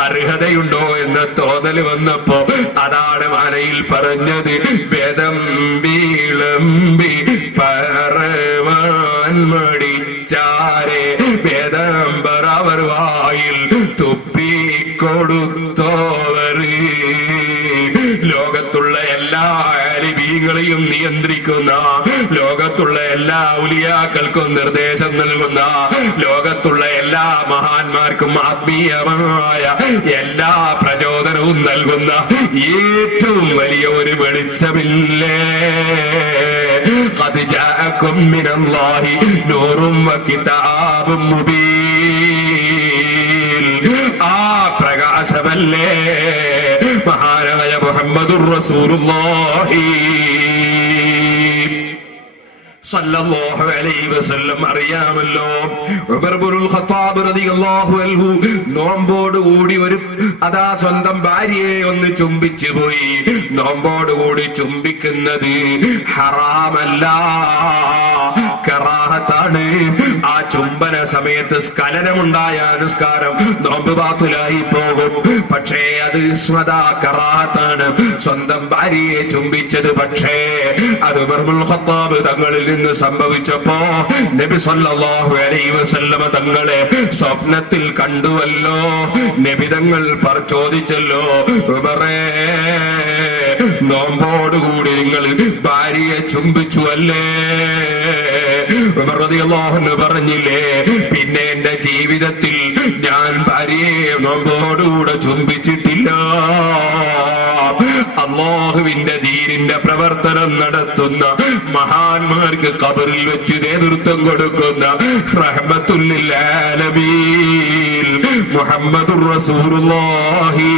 അർഹതയുണ്ടോ എന്ന തോന്നൽ വന്നപ്പോ അതാണ് മനയിൽ പറഞ്ഞത്, വേദം വിളമ്പി പറവാൻ മടിച്ചാരെ വേദംബർ അവർ വായിൽ തുപ്പിക്കൊടുത്തോവർ. ലോകത്തുള്ള എല്ലാ അലിബീകളെയും നിയന്ത്രിക്കുന്ന, ലോകത്തുള്ള എല്ലാ ഉലിയാക്കൾക്കും നിർദ്ദേശം നൽകുന്ന, ലോകത്തുള്ള എല്ലാ മഹാന്മാർക്കും ആത്മീയമായ എല്ലാ പ്രചോദനവും നൽകുന്ന ഏറ്റവും വലിയ ഒരു വെളിച്ചമില്ലേ? ഖദ് ജാഅകും മിനല്ലാഹി നൂറും വകിതാബും മുബീൻ. ആ പ്രകാശമല്ലേ മഹാനായ മുഹമ്മദുർ റസൂലുള്ളാഹി സല്ലല്ലാഹു അലൈഹി വസല്ലം. അറിയാമല്ലോ, ഉമർ ഇബ്നുൽ ഖത്താബ് റളിയല്ലാഹു അൻഹു നോമ്പോടുകൂടി അതാ സ്വന്തം ഭാര്യയെ ഒന്ന് ചുംബിച്ചു പോയി. നോമ്പോടുകൂടി ചുംബിക്കുന്നത് ഹറാമല്ല, കറാഹത്താണ്. ആ ചുംബന സമയത്ത് സ്ഖലനമുണ്ടായ നിസ്കാരം നോമ്പ് ബാത്തിലായി പോകും. പക്ഷേ അത് സ്വതാ കറാഹത്താണ്. സ്വന്തം ഭാര്യയെ ചുംബിച്ചത് പക്ഷേ അത് ഉമർ ഇബ്നുൽ ഖത്താബ് തങ്ങളിൽ നിന്ന് സംഭവിച്ചപ്പോ നബി സല്ലല്ലാഹു അലൈഹി വസല്ലമ തങ്ങളെ സ്വപ്നത്തിൽ കണ്ടുവല്ലോ. നബി തങ്ങൾ ചോദിച്ചല്ലോ, ഉമറേ, നോമ്പോടുകൂടി നിങ്ങൾ ഭാര്യയെ ചുംബിച്ചു അല്ലേ? ഉമർ റളിയല്ലാഹു അൻഹു പറഞ്ഞില്ലേ, പിന്നെ എന്റെ ജീവിതത്തിൽ ഞാൻ ഭാര്യയെ നോമ്പോടുകൂടെ ചുംബിച്ചിട്ടില്ല. അല്ലാഹുവിന്റെ ദീനിന്റെ പ്രവർത്തനം നടത്തുന്ന മഹാന്മാർക്ക് ഖബറിൽ വെച്ച് നേതൃത്വം കൊടുക്കുന്ന റഹ്മത്തുൽ ലിൽ ആലമീൻ മുഹമ്മദുർ റസൂലുള്ളാഹി.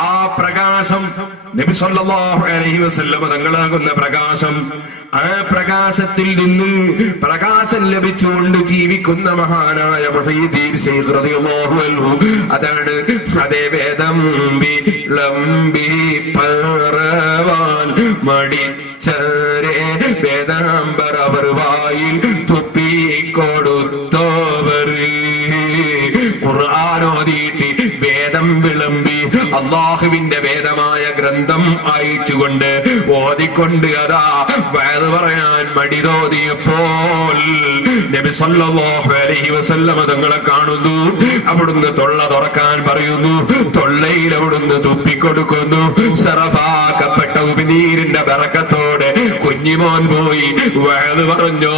ആ പ്രകാശം നബി സല്ലല്ലാഹു അലൈഹി വസല്ലം തങ്ങളാകുന്ന പ്രകാശം, ആ പ്രകാശത്തിൽ നിന്ന് പ്രകാശം ലഭിച്ചുകൊണ്ട് ജീവിക്കുന്ന മഹാനായ മുഹീദ്ദീൻ ശൈഖ് റളിയല്ലാഹു അൻഹു. അതാണ് അതേ വേദം വിളമ്പി പറവാൻ മടിച്ചരെ വേദാംബർ അവർ വായിൽ തുപ്പിക്കൊടുത്തോവർ. ഖുർആൻ ഓതിയിട്ട് വേദം വിളമ്പി അള്ളാഹുവിന്റെ വേദമായ ഗ്രന്ഥം അയച്ചുകൊണ്ട് ഓതിക്കൊണ്ട് അതാ വഅദ് പറയാൻ മടി തോന്നിയപ്പോൾ നബി സല്ലല്ലാഹു അലൈഹി വസല്ലം തങ്ങളെ കാണുന്നു. അവിടുന്ന് തൊള്ള തുറക്കാൻ പറയുന്നു. തൊള്ളയിൽ അവിടുന്ന് തുപ്പിക്കൊടുക്കുന്നു. സറഫാക്കപ്പെട്ട ഉമിനീരിന്റെ ബറക്കത്തോടെ കുഞ്ഞിമോൻ പോയി വഅദ് പറഞ്ഞു.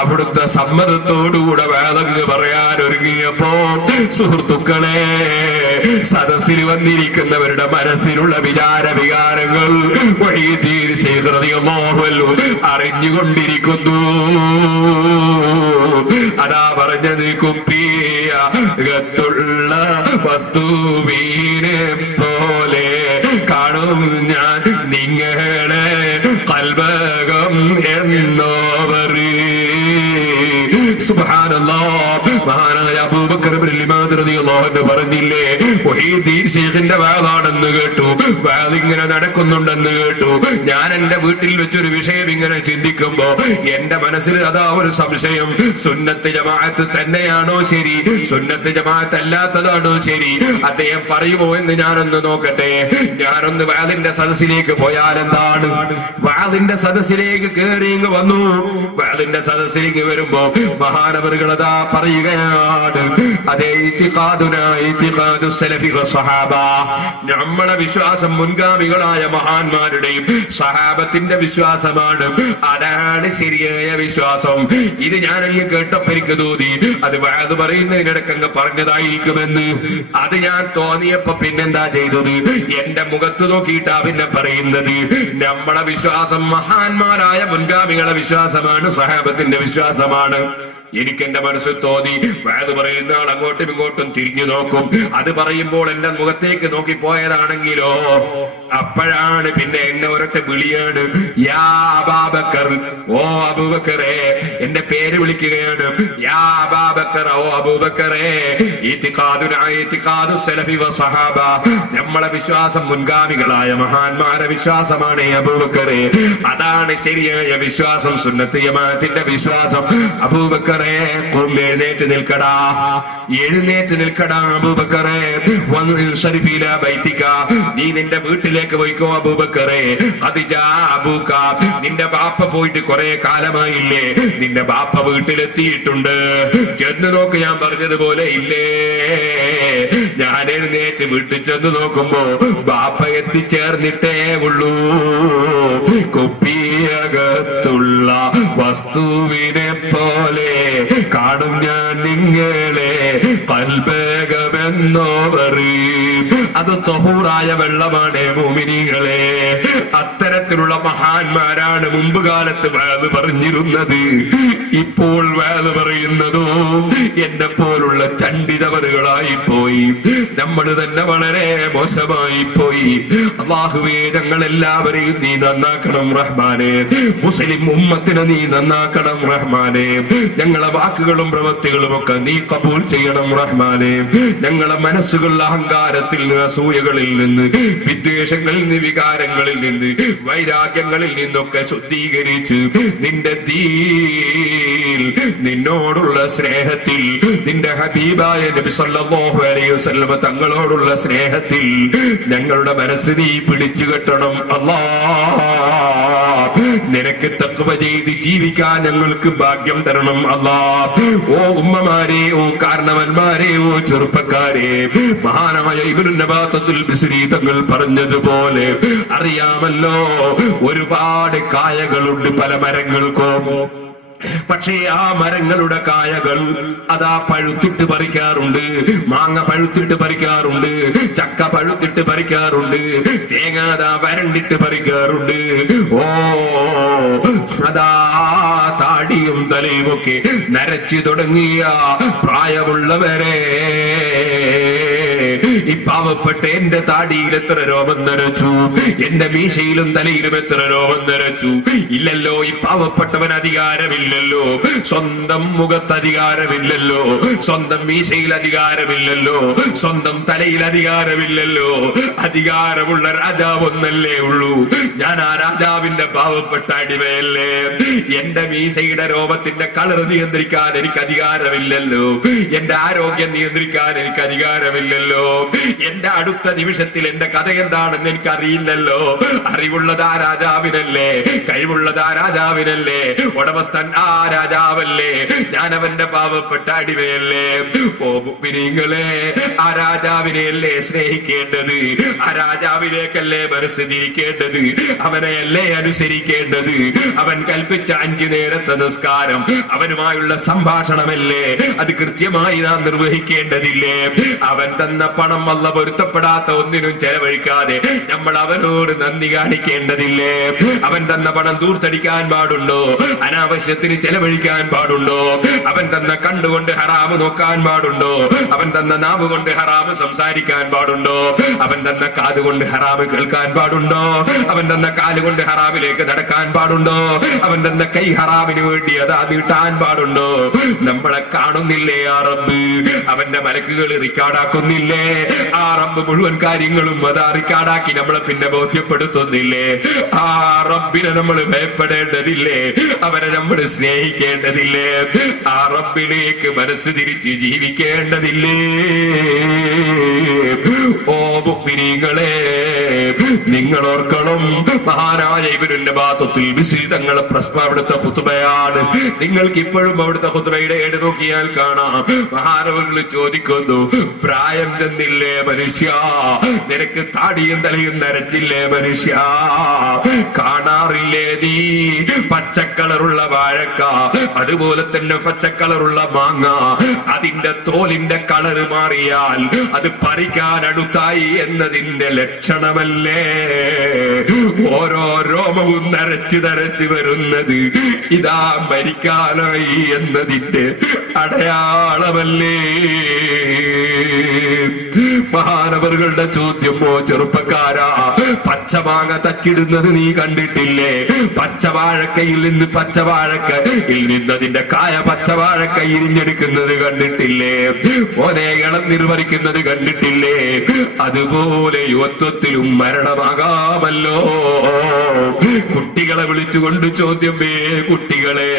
അവിടുത്തെ സമ്മതത്തോടുകൂടെ വഅദ് പറയാൻ ഒരുങ്ങിയപ്പോ സുഹൃത്തുക്കളെ, സദസ്സിൽ വന്നിരിക്കുന്നവരുടെ മനസ്സിലുള്ള വികാരങ്ങൾ വഹീദീൻ ശൈഖ് റളിയല്ലാഹു അൻഹു അറിഞ്ഞുകൊണ്ടിരിക്കുന്നു. അതാ പറഞ്ഞത്, കുപ്പിയകത്തുള്ള വസ്തുവിനെ പോലെ കാണും ഞാൻ നിങ്ങളെ ഖൽബകം എന്നോവർ. സുബ്ഹാനല്ലാഹ്. മഹാനായ അബൂബക്കർ ഇബ്നുൽ റളിയല്ലാഹു അൻഹു പറഞ്ഞില്ലേ, വഹീദീൻ ശൈഖിന്റെ വാദാണെന്ന് കേട്ടു, വാദം ഇങ്ങനെ നടക്കുന്നുണ്ടെന്ന് കേട്ടു. ഞാൻ എന്റെ വീട്ടിൽ വെച്ചൊരു വിഷയം ഇങ്ങനെ ചിന്തിക്കുമ്പോ എന്റെ മനസ്സിൽ അതാ ഒരു സംശയം, സുന്നത്ത് ജമാഅത്ത് തന്നെയാണോ ശരി, സുന്നത്ത് ജമാഅത്ത് അല്ലാത്തതാണോ ശരി, അദ്ദേഹം പറയുമോ എന്ന് ഞാനൊന്ന് നോക്കട്ടെ. ഞാനൊന്ന് വാദിന്റെ സദസ്സിലേക്ക് പോയാൽ എന്താണ്? വാദിന്റെ സദസ്സിലേക്ക് കയറി വന്നു. വാദിന്റെ സദസ്സിലേക്ക് വരുമ്പോ മഹാനവറുകളതാ പറയുകയാണ്, അതേ ഇത്തിഖാദു സലഫി വസ്സഹാബ, നമ്മളെ വിശ്വാസം മുൻഗാമികളായ മഹാന്മാരുടെയും സഹാബത്തിന്റെ വിശ്വാസമാണ്. അതാണ് ശരിയായ വിശ്വാസം. ഇത് ഞാനങ്ങ് കേട്ടപ്പോ എനിക്ക് തോന്നി അത് വഅദ് പറയുന്നതിനിടക്കങ്ങ് പറഞ്ഞതായിരിക്കുമെന്ന്. അത് ഞാൻ തോന്നിയപ്പോ പിന്നെന്താ ചെയ്തത്? എന്റെ മുഖത്ത് നോക്കിയിട്ടാ പിന്നെ പറയുന്നത്, നമ്മളെ വിശ്വാസം മഹാന്മാരായ മുൻഗാമികളെ വിശ്വാസമാണ്, സഹാബത്തിന്റെ വിശ്വാസമാണ്. എനിക്ക് എന്റെ മനസ്സിൽ തോന്നി, വഅദ് പറയുന്ന ആൾ അങ്ങോട്ടും ഇങ്ങോട്ടും തിരിഞ്ഞു നോക്കും. അത് പറയുമ്പോൾ എന്റെ മുഖത്തേക്ക് നോക്കി പോയതാണെങ്കിലോ, അപ്പോഴാണ് പിന്നെ എന്നെ ഒരൊറ്റ വിളിയാണ്, യാ അബൂബക്കർ, ഓ അബൂബക്കറെ, എന്റെ പേര് വിളിക്കുകയാണ്. യാ അബൂബക്കർ, ഓ അബൂബക്കറെ, ഇത്തിഖാദു സലഫി വസ്സഹാബ, നമ്മളെ വിശ്വാസം മുൻഗാമികളായ മഹാന്മാരെ വിശ്വാസമാണ് അബൂബക്കറെ. അതാണ് ശരിയായ വിശ്വാസം, സുന്നത്ത് ജമാഅത്തിന്റെ വിശ്വാസം. അബൂബക്കർ എഴുന്നേറ്റ് നിൽക്കടാ, എഴുന്നേറ്റ് നിൽക്കടാ അബൂബക്കറെ. നീ നിന്റെ വീട്ടിലേക്ക് പോയിക്കോ അബൂബക്കറെ. അബൂക, നിന്റെ ബാപ്പ പോയിട്ട് കുറെ കാലമായില്ലേ, നിന്റെ ബാപ്പ വീട്ടിലെത്തിയിട്ടുണ്ട്. ചെന്ന് നോക്ക്, ഞാൻ പറഞ്ഞതുപോലെ ഇല്ലേ. ഞാൻ എഴുന്നേറ്റ് വീട്ടിൽ ചെന്ന് നോക്കുമ്പോ ബാപ്പ എത്തിച്ചേർന്നിട്ടേ ഉള്ളൂ. കുപ്പിയകത്തുള്ള വസ്തുവിനെ പോലെ കാണും ഞാൻ നിങ്ങളെ ഖൽബകമെന്നോവർ. അത് തഹൂറായ വെള്ളമാണ് മുഅ്മിനീങ്ങളെ. അത്തരത്തിലുള്ള മഹാന്മാരാണ് മുമ്പ് കാലത്ത് വഅദ് പറഞ്ഞിരുന്നത്. ഇപ്പോൾ വഅദ് പറയുന്നതോ എന്നെ പോലുള്ള ചണ്ടിതവറുകളായി പോയി. നമ്മൾ തന്നെ വളരെ മോശമായി പോയി. അല്ലാഹുവേ, ഞങ്ങളെല്ലാവരെയും നീ നന്നാക്കണം റഹ്മാനെ. മുസ്ലിം ഉമ്മത്തിനെ നീ നന്നാക്കണം റഹ്മാനെ. ഞങ്ങളെ വാക്കുകളും പ്രവൃത്തികളും ഒക്കെ നീ കബൂൽ ചെയ്യണം റഹ്മാനെ. ഞങ്ങളെ മനസ്സുകളുടെ അഹങ്കാരത്തിൽ നിന്ന്, അസൂയകളിൽ നിന്ന്, വിദ്വേഷങ്ങളിൽ നിന്ന്, വികാരങ്ങളിൽ നിന്ന്, വൈരാഗ്യങ്ങളിൽ നിന്നൊക്കെ ശുദ്ധീകരിച്ച് നിന്റെ ദീൻ, നിന്നോടുള്ള സ്നേഹത്തിൽ, നിന്റെ ഹബീബായ നബി സല്ലല്ലാഹു അലൈഹി വസല്ലം തങ്ങളോടുള്ള സ്നേഹത്തിൽ ഞങ്ങളുടെ മനസ്സ് നീ പിടിച്ചു കെട്ടണം അല്ലാഹ്. നിനക്ക് തഖ്വ ചെയ്ത് ജീവിക്കാൻ ഞങ്ങൾക്ക് ഭാഗ്യം തരണം അല്ലാഹ്. ഓ ഉമ്മമാരെ, ഓ കാരണവന്മാരെ, ഓ ചെറുപ്പക്കാരെ, മഹാനായ ഇബ്നു നബാത്തുൽ ബിസ്രി തങ്ങൾ പറഞ്ഞതുപോലെ അറിയാമല്ലോ, ഒരുപാട് കായകളുണ്ട് പല മരങ്ങൾക്കും. പക്ഷേ ആ മരങ്ങളുടെ കായകൾ അതാ പഴുത്തിട്ട് പറിക്കാറുണ്ട്, മാങ്ങ പഴുത്തിട്ട് പറിക്കാറുണ്ട്, ചക്ക പഴുത്തിട്ട് പറിക്കാറുണ്ട്, തേങ്ങ അതാ വരണ്ടിട്ട് പറിക്കാറുണ്ട്. ഓ അതാ താടിയും തലയും ഒക്കെ നരച്ചു തുടങ്ങിയ പ്രായമുള്ളവരെ, ഈ പാവപ്പെട്ട എന്റെ താടിയിൽ എത്ര രോമം നരച്ചു, എന്റെ മീശയിലും തലയിലും എത്ര രോമം നരച്ചു. ഇല്ലല്ലോ, ഈ പാവപ്പെട്ടവൻ അധികാരമില്ലല്ലോ, സ്വന്തം മുഖത്ത് അധികാരമില്ലല്ലോ, സ്വന്തം മീശയിൽ അധികാരമില്ലല്ലോ, സ്വന്തം തലയിൽ അധികാരമില്ലല്ലോ. അധികാരമുള്ള രാജാവ് ഒന്നല്ലേ ഉള്ളൂ. ഞാൻ ആ രാജാവിന്റെ പാവപ്പെട്ട അടിമയല്ലേ. എന്റെ മീശയുടെ രോമത്തിന്റെ കളർ നിയന്ത്രിക്കാൻ എനിക്ക് അധികാരമില്ലല്ലോ, എന്റെ ആരോഗ്യം നിയന്ത്രിക്കാൻ എനിക്ക് അധികാരമില്ലല്ലോ. എന്റെ അടുത്ത നിമിഷത്തിൽ എന്റെ കഥ എന്താണെന്ന് എനിക്കറിയില്ലല്ലോ. അറിവുള്ളത് ആ രാജാവിനല്ലേ, കഴിവുള്ളത് ആ രാജാവിനല്ലേ, ഉടമസ്ഥൻ ആ രാജാവല്ലേ, ഞാൻ അവന്റെ പാവപ്പെട്ട അടിമയല്ലേ. ഓ മുഅ്മിനീങ്ങളെ, ആ രാജാവിനെയല്ലേ സ്നേഹിക്കേണ്ടത്, ആ രാജാവിലേക്കല്ലേ മനസ്സ് തിരിക്കേണ്ടത്, അവനെയല്ലേ അനുസരിക്കേണ്ടത്. അവൻ കൽപ്പിച്ച 5 നേരത്തെ നിസ്കാരം, അവനുമായുള്ള സംഭാഷണമല്ലേ, അത് കൃത്യമായി നാം നിർവഹിക്കേണ്ടതില്ലേ. അവൻ തന്ന പണം അല്ല പൊരുത്തപ്പെടാത്ത ഒന്നിനും ചെലവഴിക്കാതെ നമ്മൾ അവനോട് നന്ദി കാണിക്കേണ്ടതില്ലേ. അവൻ തന്ന പണം ദൂർത്തടിക്കാൻ പാടുണ്ടോ, അനാവശ്യത്തിന് ചെലവഴിക്കാൻ പാടുണ്ടോ? അവൻ തന്ന കണ്ണുകൊണ്ട് ഹറാമ് നോക്കാൻ പാടുണ്ടോ? അവൻ തന്ന നാവ് കൊണ്ട് ഹറാമ് സംസാരിക്കാൻ പാടുണ്ടോ? അവൻ തന്ന കാതുകൊണ്ട് ഹറാമ് കേൾക്കാൻ പാടുണ്ടോ? അവൻ തന്ന കാലുകൊണ്ട് ഹറാമിലേക്ക് നടക്കാൻ പാടുണ്ടോ? അവൻ തന്ന കൈ ഹറാമിന് വേണ്ടി അതാ നീട്ടാൻ പാടുണ്ടോ? നമ്മളെ കാണുന്നില്ലേ ആ റബ്ബ്? അവന്റെ മലക്കുകൾ റിക്കാർഡാക്കുന്നില്ലേ? ആ റബ്ബ് മുഴുവൻ കാര്യങ്ങളും അതാ റിക്കാർഡാക്കി നമ്മളെ പിന്നെ ബോധ്യപ്പെടുത്തുന്നില്ലേ? ആ റബ്ബിനെ നമ്മൾ ഭയപ്പെടേണ്ടതില്ലേ? അവനെ നമ്മൾ സ്നേഹിക്കേണ്ടതില്ലേ? ആ റബ്ബിലേക്ക് മനസ്സ് തിരിച്ച് ജീവിക്കേണ്ടതില്ലേ? ഓ മുഅ്മിനീങ്ങളെ, നിങ്ങൾ ഓർക്കണം, മഹാനായ ഇബ്നുൽ ബാത്തുൽ ബിസ്രി തങ്ങളെ അവിടുത്തെ ഖുതുബയാണ്. നിങ്ങൾക്ക് ഇപ്പോഴും അവിടുത്തെ ഖുതുബയുടെ ഏട് നോക്കിയാൽ കാണാം. മഹാനവറുകൾ ചോദിക്കുന്നു, പ്രായം ചെന്നില്ലേ മനുഷ്യ, നിനക്ക് താടിയും തലയും നരച്ചില്ലേ മനുഷ്യ, കാണാറില്ലേ നീ പച്ചക്കളറുള്ള വാഴക്ക, അതുപോലെ തന്നെ പച്ചക്കളറുള്ള മാങ്ങ, അതിന്റെ തോലിന്റെ കളറ് മാറിയാൽ അത് പറിക്കാൻ അടുത്തായി എന്നതിന്റെ ലക്ഷണമല്ലേ? ഓരോ രോമവും നരച്ച് നരച്ച് വരുന്നത് ഇതാ മരിക്കാനായി എന്നതിന്റെ അടയാളമല്ലേ? മഹാനവറുകളുടെ ചോദ്യമോ, ചെറുപ്പക്കാരാ, പച്ചമാങ്ങ തച്ചിടുന്നത് നീ കണ്ടിട്ടില്ലേ? പച്ചവാഴക്കയിൽ നിന്ന് പച്ചവാഴക്കയിൽ നിന്നതിന്റെ കായ പച്ചവാഴക്ക ഇരിഞ്ഞെടുക്കുന്നത് കണ്ടിട്ടില്ലേ? ഓനെ ഇളം നിർവഹിക്കുന്നത് കണ്ടിട്ടില്ലേ? അതുപോലെ യുവത്വത്തിലും മരണമാകാമല്ലോ. കുട്ടികളെ വിളിച്ചുകൊണ്ട് ചോദ്യമേ, കുട്ടികളെ,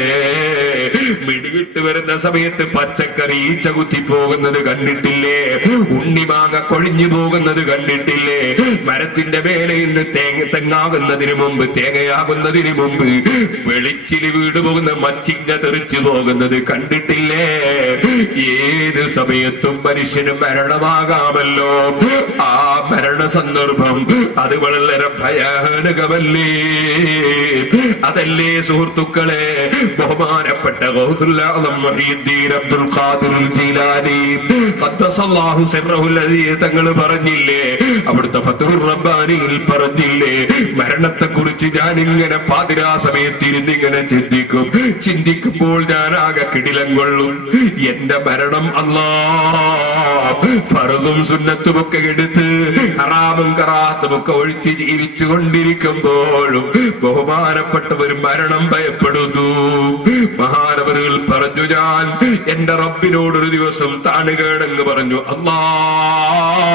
മിടിവിട്ട് വരുന്ന സമയത്ത് പച്ചക്കറി ഈച്ച കുത്തി പോകുന്നത് കണ്ടിട്ടില്ലേ? ഉണ്ണിമാങ്ങ കൊഴിഞ്ഞു പോകുന്നത് കണ്ടിട്ടില്ലേ? മരത്തിന്റെ മേലെ നിന്ന് തെങ്ങാകുന്നതിന് മുമ്പ്, തേങ്ങയാകുന്നതിന് മുമ്പ് വെളിച്ചില് വീട് പോകുന്ന മച്ചിങ്ങ തെറിച്ചു പോകുന്നത് കണ്ടിട്ടില്ലേ? ഏത് സമയത്തും മനുഷ്യന് മരണമാകാമല്ലോ. ആ മരണ സന്ദർഭം അത് വളരെ ഭയാനകമല്ലേ? അതല്ലേ സുഹൃത്തുക്കളെ, ബഹുമാനപ്പെട്ട ഗൗസുൽ ആസം മുഹീദ്ദീൻ അബ്ദുൽ ഖാദിർ ജീലാനി ഖദ്ദസല്ലാഹു സിർറഹുൽ അസീസ് തങ്ങൾ പറഞ്ഞില്ലേ, അവിടുത്തെ ഫത്ഹുർ റബ്ബാനിയിൽ പറഞ്ഞില്ലേ, മരണത്തെ കുറിച്ച് ഞാൻ ഇങ്ങനെ പാതിരാ സമയത്ത് ഇരുന്നിങ്ങനെ ചിന്തിക്കുമ്പോൾ ഞാൻ ആകെ കിടിലം കൊള്ളും. എന്റെ മരണം അല്ലാഹ് ഫർദും സുന്നത്തും ഒക്കെ എടുത്ത് ഹറാമും കറാത്തും ഒക്കെ ഒഴിച്ച് ജീവിച്ചു കൊണ്ടിരിക്കുമ്പോഴും ബഹുമാനപ്പെട്ടവർ മരണം ഭയപ്പെടുന്നു. മഹാനവറുകൾ പറഞ്ഞു, ഞാൻ എന്റെ റബ്ബിനോടൊരു ദിവസം താണുകേടെന്ന് പറഞ്ഞു, അല്ലാഹ്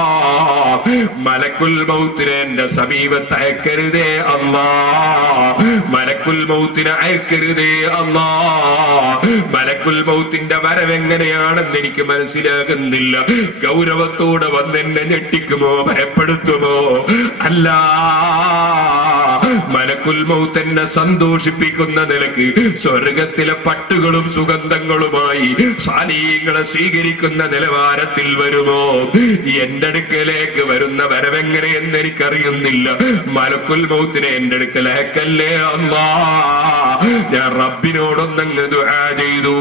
മലക്കുൽ മൗത്തിനെ എന്റെ സമീപത്ത് അയക്കരുതേ അല്ലാഹ്, മലക്കുൽ മൗത്തിനെ അയക്കരുതേ അല്ലാഹ്. മലക്കുൽ മൗത്തിന്റെ വരവെങ്ങനെയാണെന്ന് എനിക്ക് മനസ്സിലാകുന്നില്ല. ഗൗരവത്തോടെ വന്നെന്നെ ഞെട്ടിക്കുമോ, ഭയപ്പെടുത്തുമോ? അല്ല, മലക്കുൽ മൗത്ത് എന്നെ സന്തോഷിപ്പിക്കുന്ന നിലക്ക് സ്വർഗത്തിലെ പട്ടുകളും സുഗന്ധങ്ങളുമായി സാലീങ്ങളെ സ്വീകരിക്കുന്ന നിലവാരത്തിൽ വരുമോ? എന്റെ അടുക്കലേക്ക് വരുന്ന വരവെങ്ങനെയെന്ന് എനിക്കറിയുന്നില്ല. മലക്കുൽ മൗത്തിനെ എന്റെ അടുക്കലേക്കല്ലേ അല്ലാഹ്. ഞാൻ റബ്ബിനോടൊന്നങ്ങ് ദുആ ചെയ്തു.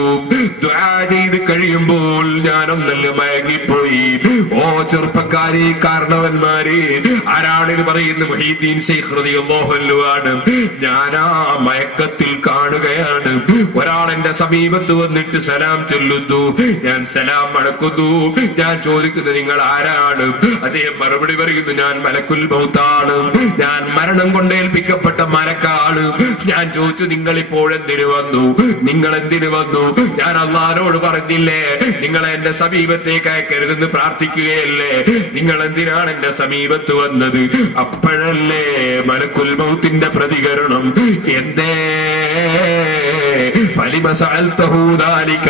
ദുആ ചെയ്ത് കഴിയുമ്പോൾ ഞാനൊന്നങ്ങ് മയങ്ങിപ്പോയി. ഓ ചെറുപ്പക്കാരി, കാരണവന്മാര്, ആരാണെന്ന് പറയുന്ന മുഹീദ്ദീൻ ശൈഖ് റളിയല്ലാഹു അൻഹു ആണ്. ഞാനാ മയക്കത്തിൽ കാണുകയാണ്, ഒരാൾ എന്റെ സമീപത്ത് വന്നിട്ട് സലാം ചൊല്ലുന്നു. ഞാൻ സലാം മടക്കുന്നു. ഞാൻ ചോദിക്കുന്നു, നിങ്ങൾ ആരാണ്? അദ്ദേഹം മറുപടി പറയുന്നു, ഞാൻ മലക്കുൽ മൗത്താണ്, ഞാൻ മരണം കൊണ്ടേൽപ്പിക്കപ്പെട്ട മലക്കാണ്. ഞാൻ ചോദിച്ചു, നിങ്ങൾ ഇപ്പോഴെന്തിനു വന്നു? നിങ്ങൾ എന്തിനു വന്നു? ഞാൻ അല്ലാഹുവോട് പറഞ്ഞില്ലേ നിങ്ങളെ എന്റെ സമീപത്തേക്ക് അയക്കരുതെന്ന് പ്രാർത്ഥിക്കുകയല്ലേ? നിങ്ങൾ എന്തിനാണ് എന്റെ സമീപത്ത് വന്നത്? അപ്പോഴല്ലേ മലക്കുൽ മൗത്തിന്റെ പ്രതികരണം, എന്തേ ഫലിമ സഅൽതഹു ദാലിക,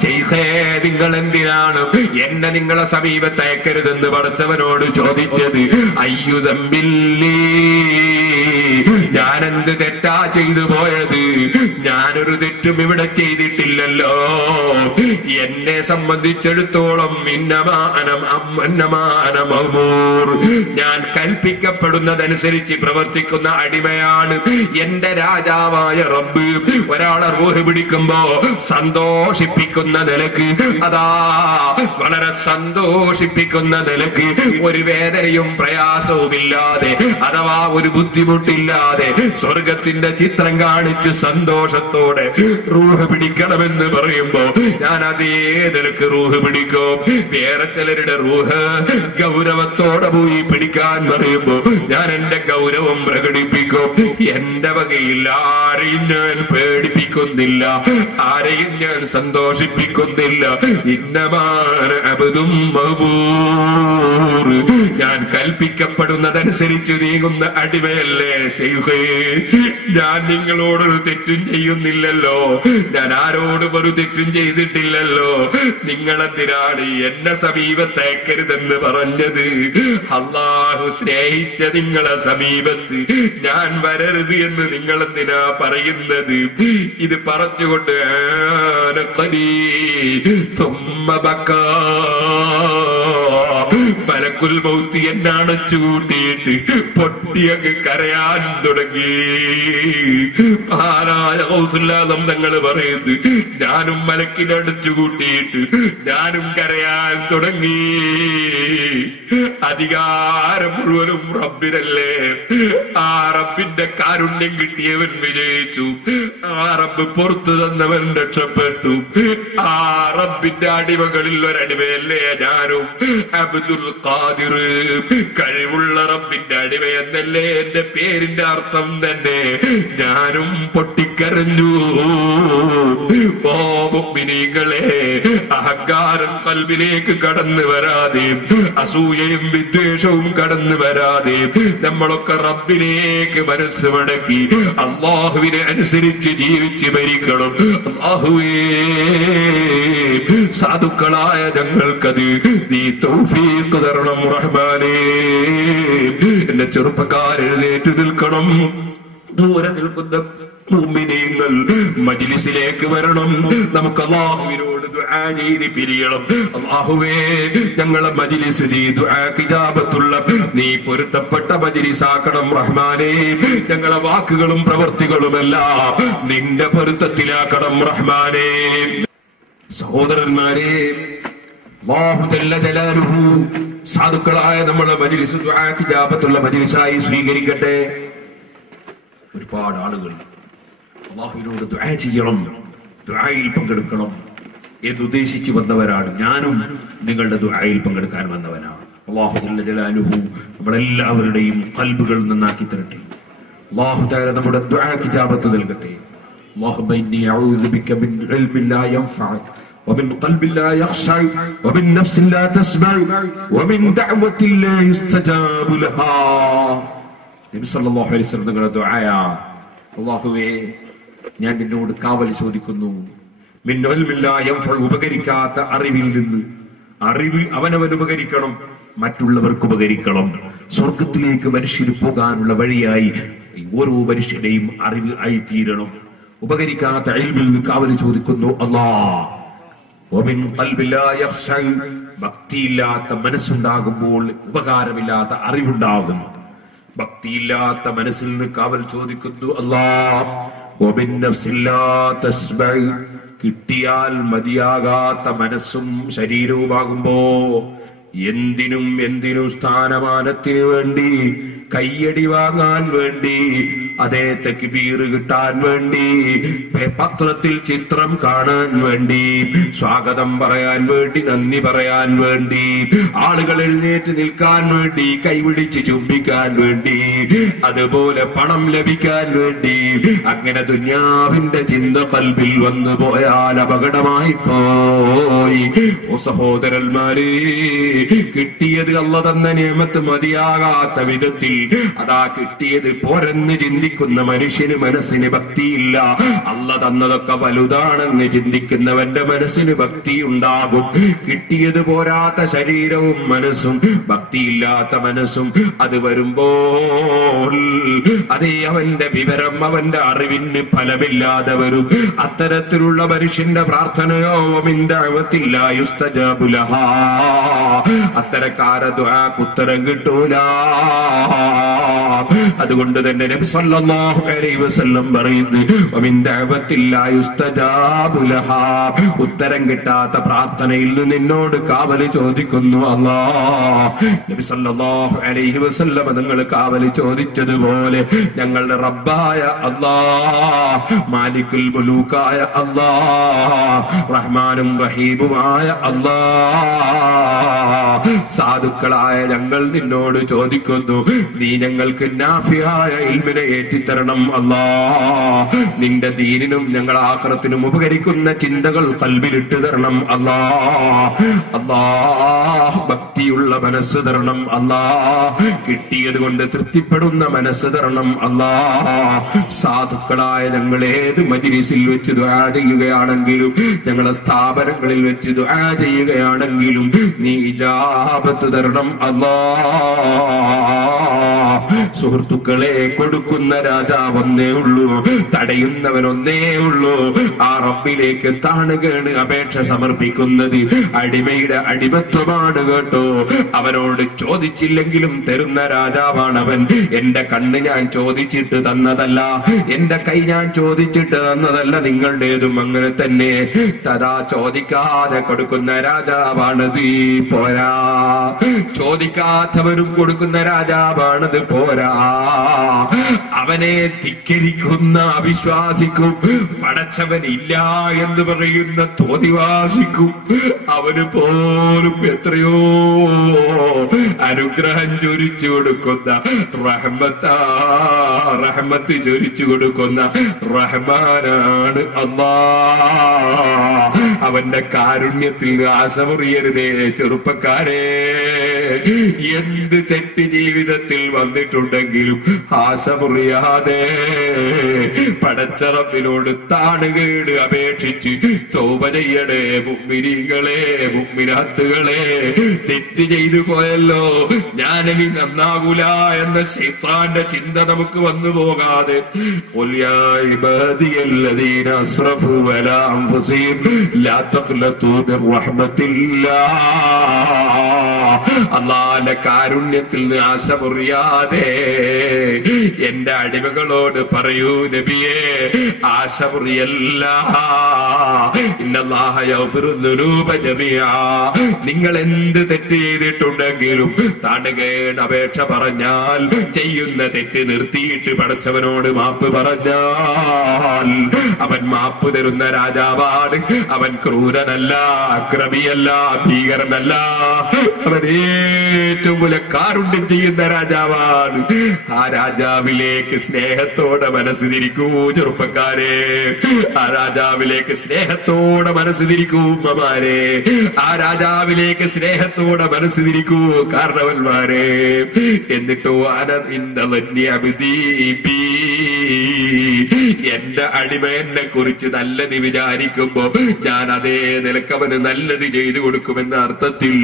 ശൈഖേ നിങ്ങൾ എന്തിനാണ് എന്നെ നിങ്ങളെ സമീപത്ത് അയക്കരുതെന്ന് പടച്ചവനോട് ചോദിച്ചത്? അയ്യു ദംബില്ലി, ഞാനെന്ത് തെറ്റാ ചെയ്തു പോയത്? ഞാനൊരു തെറ്റും ഇവിടെ ചെയ്തിട്ടില്ലല്ലോ. എന്നെ സംബന്ധിച്ചിടത്തോളം ഞാൻ കൽപ്പിക്കപ്പെടുന്നതനുസരിച്ച് പ്രവർത്തിക്കുന്ന അടിമയാണ്. എന്റെ രാജാവായ റബ്ബ് ഒരാളെ റൂഹ് പിടിക്കുമ്പോ സന്തോഷിപ്പിക്കുന്ന നിലക്ക്, അതാ വളരെ സന്തോഷിപ്പിക്കുന്ന നിലക്ക്, ഒരു വേദനയും പ്രയാസവുമില്ലാതെ, അഥവാ ഒരു ബുദ്ധിമുട്ടില്ലാതെ സ്വർഗത്തിന്റെ ചിത്രം കാണിച്ച് സന്തോഷത്തോടെ റൂഹ് പിടിക്കണമെന്ന് പറയുമ്പോ ഞാൻ അതേ നിലക്ക് റൂഹ് പിടിക്കും. വേറെ ചിലരുടെ റൂഹ് ഗൗരവത്തോടെ പോയി പിടിക്കാൻ പറയുമ്പോ ഞാൻ എന്റെ ഗൗരവം പ്രകടിപ്പിക്കും. എന്റെ വകയിൽ ആരെയും ഞാൻ പേടിപ്പിക്കുന്നില്ല, ആരെയും ഞാൻ സന്തോഷിപ്പിക്കുന്നില്ല. ഇന്നമാന അബ്ദും മഅ്മൂർ, ഞാൻ കൽപ്പിക്കപ്പെടുന്നതനുസരിച്ച് നീങ്ങുന്ന അടിമയല്ലേ ശൈഖേ. ഞാൻ നിങ്ങളോടൊരു തെറ്റും ചെയ്യുന്നില്ലല്ലോ, ഞാൻ ആരോടും ഒരു തെറ്റും ചെയ്തിട്ടില്ലല്ലോ. നിങ്ങളെന്തിനാണ് എന്നെ സമീപത്തേക്കരുതെന്ന് പറഞ്ഞത്? അല്ലാഹു സ്നേഹിച്ച നിങ്ങളെ സമീപത്ത് ഞാൻ വരരുത് എന്ന് നിങ്ങളെന്തിനാ പറയുന്നത്? ഇത് പറഞ്ഞുകൊണ്ട് മലക്കുൽ മൗത്ത് എന്നെ അണച്ചു കൂട്ടിയിട്ട് പൊട്ടിയൊക്കെ കരയാൻ തുടങ്ങി. മഹാനായ ഗൗസുല്ലാദം തങ്ങൾ പറയുന്നു, ഞാനും മലക്കിനെ അടച്ചു കൂട്ടിയിട്ട് ഞാനും കരയാൻ തുടങ്ങി. അധികാരം മുഴുവനും റബ്ബിനല്ലേ. ആ റബ്ബിന്റെ കാരുണ്യം കിട്ടിയവൻ വിജയിച്ചു, ആ റബ്ബ് പുറത്തു തന്നവൻ രക്ഷപ്പെട്ടു. ആ റബ്ബിന്റെ അടിമകളിൽ ഒരടിമയല്ലേ ഞാനും. അബ്ദുൽ ഖാദിർ, കഴിവുള്ള റബ്ബിന്റെ അടിമ എന്നല്ലേ എന്റെ പേരിന്റെ അർത്ഥം തന്നെ. ഞാനും പൊട്ടിക്കരഞ്ഞു. ഓ മുഅ്മിനീങ്ങളെ, അഹങ്കാരം കൽബിലേക്ക് കടന്നു വരാതെ, അസൂയയും വിദ്വേഷവും കടന്നു വരാതെ നമ്മളൊക്കെ റബ്ബിലേക്ക് മനസ്സ് മടക്കി അല്ലാഹുവിനെ അനുസരിച്ച് ജീവിച്ച് മരിക്കണം. അല്ലാഹുവേ, സാധുക്കളായ ഞങ്ങൾക്കത് നീ തൗഫീഖ് തരണം റഹ്മാനേ. എന്റെ ചെറുപ്പക്കാർ എഴുന്നേറ്റ് നിൽക്കണം. ദൂരെ നിൽക്കുന്ന മുഅ്മിനീങ്ങൾ മജ്ലിസിലേക്ക് വരണം. നമുക്ക് അല്ലാഹുവിനോട് ദുആ ചെയ്ത് പിരിയണം. അല്ലാഹുവേ, ഞങ്ങളെ മജ്ലിസ് നീ ദുആ ഇജാബത്തുള്ള നീ പൊരുത്തപ്പെട്ട മജ്ലിസാക്കണം റഹ്മാനേ. ഞങ്ങളെ വാക്കുകളും പ്രവൃത്തികളുമെല്ലാം നിന്റെ പൊരുത്തത്തിലാക്കണം റഹ്മാനേ. സഹോദരന്മാരെ, അല്ലാഹു ജല്ല ജലാലുഹു സാധുക്കളായ നമ്മളെ മജ്ലിസ് ദുആ ഇജാബത്തുള്ള മജ്ലിസായി സ്വീകരിക്കട്ടെ. ഒരുപാട് ആളുകൾ അല്ലാഹുവിനോട് ദുആ ചെയ്യണം, ദുആയിൽ പങ്കെടുക്കണം എന്നുദ്ദേശിച്ച് വന്നവരാണ്. ഞാനും നിങ്ങളുടെ ദുആയിൽ പങ്കെടുക്കാൻ വന്നവനാണ്. അല്ലാഹു ജല്ല ജലാലുഹു നമ്മളെല്ലാവരുടെയും ഖൽബുകൾ നന്നാക്കി തരട്ടെ. അല്ലാഹു തആല നമ്മുടെ ദുആക്ക് ഇജാബത്ത് നൽകട്ടെ. അല്ലാഹുമ്മ ഇന്നി അഊദു ബിക മിൻ ഇൽമിൻ ലാ യൻഫഉ ومن قلب لا يخشع ومن نفس لا تسمع ومن دعوة لا يستجاب لها. നബി സല്ലല്ലാഹു അലൈഹി വസല്ലം തങ്ങളുടെ ദുആയാ, അല്ലാഹുവേ, ഞാൻ നിന്നോട് കാവൽ ചോദിക്കുന്നു. മിൻ ഇൽമിൻ ലാ യൻഫഉ, ഉപകരിക്കാത്ത അറിവിൽ നിന്ന്. അറിവ് അവനവൻ ഉപകരിക്കണം, മറ്റുള്ളവർക്ക് ഉപകരിക്കണം. സ്വർഗത്തിലേക്ക് മനുഷ്യന് പോകാനുള്ള വഴിയായി ഓരോ മനുഷ്യന്റെയും അറിവ് ആയിത്തീരണം. ഉപകരിക്കാത്ത ഇൽമിൽ നിന്ന് കാവൽ ചോദിക്കുന്നു. അല്ലാഹ്, ഭക്തിയില്ലാത്ത മനസ്സുണ്ടാകുമ്പോൾ ഉപകാരമില്ലാത്ത അറിവുണ്ടാകും. ഭക്തിയില്ലാത്ത മനസ്സിൽ നിന്ന് കാവൽ ചോദിക്കുന്നു. അല്ലാഹ്, കിട്ടിയാൽ മതിയാകാത്ത മനസ്സും ശരീരവുമാകുമ്പോ എന്തിനും സ്ഥാനമാനത്തിന് വേണ്ടി, കയ്യടി വാങ്ങാൻ വേണ്ടി, അതേ തക്ബീർ കിട്ടാൻ വേണ്ടി, പത്രത്തിൽ ചിത്രം കാണാൻ വേണ്ടി, സ്വാഗതം പറയാൻ വേണ്ടി, നന്ദി പറയാൻ വേണ്ടി, ആളുകൾ എഴുന്നേറ്റ് നിൽക്കാൻ വേണ്ടി, കൈപിടിച്ച് ചുംബിക്കാൻ വേണ്ടി, അതുപോലെ പണം ലഭിക്കാൻ വേണ്ടി, അങ്ങനെ ദുനിയാവിന്റെ ചിന്ത ഖൽബിൽ വന്നു പോയാൽ അപകടമായി പോയി. ഓ സഹോദരന്മാരെ, കിട്ടിയത് അല്ലാഹു തന്ന നിഅമത്ത് മതിയാകാത്ത വിധത്തിൽ, അതാ കിട്ടിയത് പോരെന്ന് ചിന്തി ചിന്തിക്കുന്ന മനുഷ്യന് മനസ്സിന് ഭക്തിയില്ല. അല്ല തന്നതൊക്കെ വലുതാണെന്ന് ചിന്തിക്കുന്നവന്റെ മനസ്സിന് ഭക്തി ഉണ്ടാകും. കിട്ടിയത് പോരാത്ത ശരീരവും മനസ്സും ഭക്തിയില്ലാത്ത മനസ്സും അത് വരുമ്പോൾ അതേ അവന്റെ വിവരം അവന്റെ അറിവിന് ഫലമില്ലാതെ വരും. അത്തരത്തിലുള്ള മനുഷ്യന്റെ പ്രാർത്ഥനയോ മിന്ദഅവത്തില്ല യുസ്തജാബു ലഹാ, അത്തരക്കാരെ ദുആക്ക് ഉത്തരം കിട്ടൂല. അതുകൊണ്ട് തന്നെ നബി സല്ലല്ലാഹു അലൈഹി വസല്ലം പറയുന്നു മിന്ദഅവത്തില്ല യുസ്തജാബു ലഹാ, ഉത്തരം കിട്ടാത്ത പ്രാർത്ഥനയിൽ നിന്ന് നിന്നോട് കാവല് ചോദിക്കുന്നു അല്ലാഹ്. നബി സല്ലല്ലാഹു അലൈഹി വസല്ലം നിങ്ങൾ കാവല് ചോദിച്ചതുപോലെ ഞങ്ങളുടെ റബ്ബായ അല്ലാഹ്, മാലിക്കുൽ മുലൂക്കായ അല്ലാഹ്, റഹ്മാനും റഹീമുമായ അല്ലാഹ്, സാധുക്കളായ ഞങ്ങൾ നിന്നോട് ചോദിക്കുന്നു, നീ ഞങ്ങൾക്ക് നാഫിയായ ഇൽമിനെ ഏറ്റിത്തരണം അല്ലാഹ്. നിന്റെ ദീനിനും ഞങ്ങൾ ആഖിറത്തിനും ഉപകരിക്കുന്ന ചിന്തകൾ ഖൽബിലിട്ട് തരണം അല്ലാഹ്. അല്ലാഹ് ഭക്തിയുള്ള മനസ്സ് തരണം അല്ലാഹ്. കിട്ടിയത് കൊണ്ട് തൃപ്തിപ്പെടുന്ന മനസ്സ് തരണം അല്ലാഹ്. സാധുക്കളായ ഞങ്ങൾ ഏത് മജ്‌ലിസിൽ വെച്ച് ദുആ ചെയ്യുകയാണെങ്കിലും, ഞങ്ങളെ സ്ഥാപനങ്ങളിൽ വെച്ച് ദുആ ചെയ്യുകയാണെങ്കിലും നീ ഇജാബത്ത് തരണം അല്ലാഹ്. സുഹൃത്തുക്കളെ, കൊടുക്കുന്ന രാജാവ് ഒന്നേ ഉള്ളൂ, തടയുന്നവനൊന്നേ ഉള്ളൂ. ആ റബ്ബിലേക്ക് താണുകേണ് അപേക്ഷ സമർപ്പിക്കുന്നത് അടിമയുടെ അടിമത്വമാണ് കേട്ടോ. അവനോട് ചോദിച്ചില്ലെങ്കിലും തരുന്ന രാജാവാണവൻ. എന്റെ കണ്ണ് ഞാൻ ചോദിച്ചിട്ട് തന്നതല്ല, എന്റെ കൈ ഞാൻ ചോദിച്ചിട്ട് തന്നതല്ല, നിങ്ങളുടേതും അങ്ങനെ തന്നെ. തഥാ ചോദിക്കാതെ കൊടുക്കുന്ന രാജാവാണത് പോരാ, ചോദിക്കാത്തവരും കൊടുക്കുന്ന രാജാവാണത് പോരാ. അവനെ ധിക്കരിക്കുന്ന അവിശ്വാസിക്കും, പടച്ചവൻ ഇല്ല എന്ന് പറയുന്ന തോന്നിവാസിക്കും അവന് പോലും എത്രയോ അനുഗ്രഹം ചൊരിച്ചു കൊടുക്കുന്ന റഹ്മത്ത് ചൊരിച്ചു കൊടുക്കുന്ന റഹ്മാനാണ് അല്ലാഹ്. അവന്റെ കാരുണ്യത്തിൽ ആശമുറിയരുതേ ചെറുപ്പക്കാരെ. എന്ത് തെറ്റ് ജീവിതത്തിൽ വന്നിട്ടുണ്ടെങ്കിലും ആശമുറിയാതെ പടച്ചറപ്പിനോട് താണുകേട് അപേക്ഷിച്ച് തൗബ ചെയ്യണേ മുഅ്മിനീങ്ങളെ, മുഅ്മിനാത്തുകളെ. തെറ്റ് ചെയ്തു പോയല്ലോ, ഞാനിനി നന്നാകൂല എന്ന ശൈത്താന്റെ ചിന്ത നമുക്ക് വന്നു പോകാതെ ഖുൽ യാ ഇബാദിയല്ലദീന അസ്റഫു അലാ അൻഫുസിഹിം ലാ തഖ്നതു മിർ റഹ്മത്തില്ലാഹ്. അല്ലാഹുവിന്റെ കാരുണ്യത്തിൽ നിന്ന് ആശമുറിയാതെ എന്റെ അടിമകളോട് പറയൂ നബിയേ, ആശമുറിയല്ല. ഇന്നല്ലാഹ യഗ്ഫിറു ദുനൂബ ജമീഅ. നിങ്ങൾ എന്ത് തെറ്റ് ചെയ്തിട്ടുണ്ടെങ്കിലും താണുകേട് അപേക്ഷ പറഞ്ഞാൽ, ചെയ്യുന്ന തെറ്റ് നിർത്തിയിട്ട് പടച്ചവനോട് മാപ്പ് പറഞ്ഞാൽ അവൻ മാപ്പ് തരുന്ന രാജാവാണ്. അവൻ ക്രൂരനല്ല, അക്രമിയല്ല, ഭീകരനല്ല. അവൻ ഏറ്റവും വലിയ കാരുണ്യം ചെയ്യുന്ന രാജാവാണ്. ആ രാജാവിലേക്ക് സ്നേഹത്തോടെ മനസ്സ് തിരിക്കൂ ചെറുപ്പക്കാരെ. ആ രാജാവിലേക്ക് സ്നേഹത്തോടെ മനസ്സ് തിരിക്കൂ ഉമ്മമാരെ. ആ രാജാവിലേക്ക് സ്നേഹത്തോടെ മനസ്സ് തിരിക്കൂ കാരണവന്മാരെ. എന്നിട്ടോ എന്റെ അടിമ എന്നെ കുറിച്ച് നല്ലത് വിചാരിക്കുമ്പോ ഞാൻ അതേ നിലക്കവന് നല്ലത് ചെയ്തു കൊടുക്കുമെന്ന അർത്ഥത്തിൽ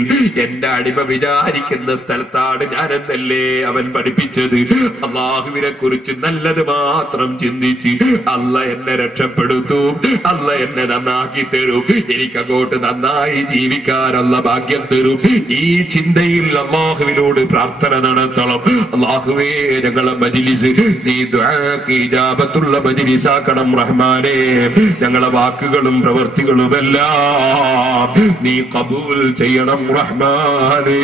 എന്റെ അടിമ വിചാരിക്കുന്ന സ്ഥലത്താണ് ഞാനെന്നല്ലേ അവൻ പഠിപ്പിച്ചത്. അല്ലാഹുവിനെ കുറിച്ച് നല്ലത് മാത്രം ചിന്തിച്ച് അല്ല എന്നെ രക്ഷപ്പെടുത്തും, അല്ല എന്നെ നന്നാക്കി തരും, എനിക്കങ്ങോട്ട് നന്നായി ജീവിക്കാനുള്ള ഭാഗ്യം തരും. ഈ ചിന്തയിൽ അല്ലാഹുവിനോട് പ്രാർത്ഥന നടത്തണം. അല്ലാഹുവേ, ഞങ്ങളെ മജ്‌ലിസ് നീ ദുആക്ക് ഇജാബത്തുള്ള മജ്‌ലിസാക്കണം റഹ്മാനേ. ഞങ്ങളെ വാക്കുകളും പ്രവൃത്തികളുമെല്ലാം നീ ഖബൂൽ ചെയ്യണം റഹ്മാനേ.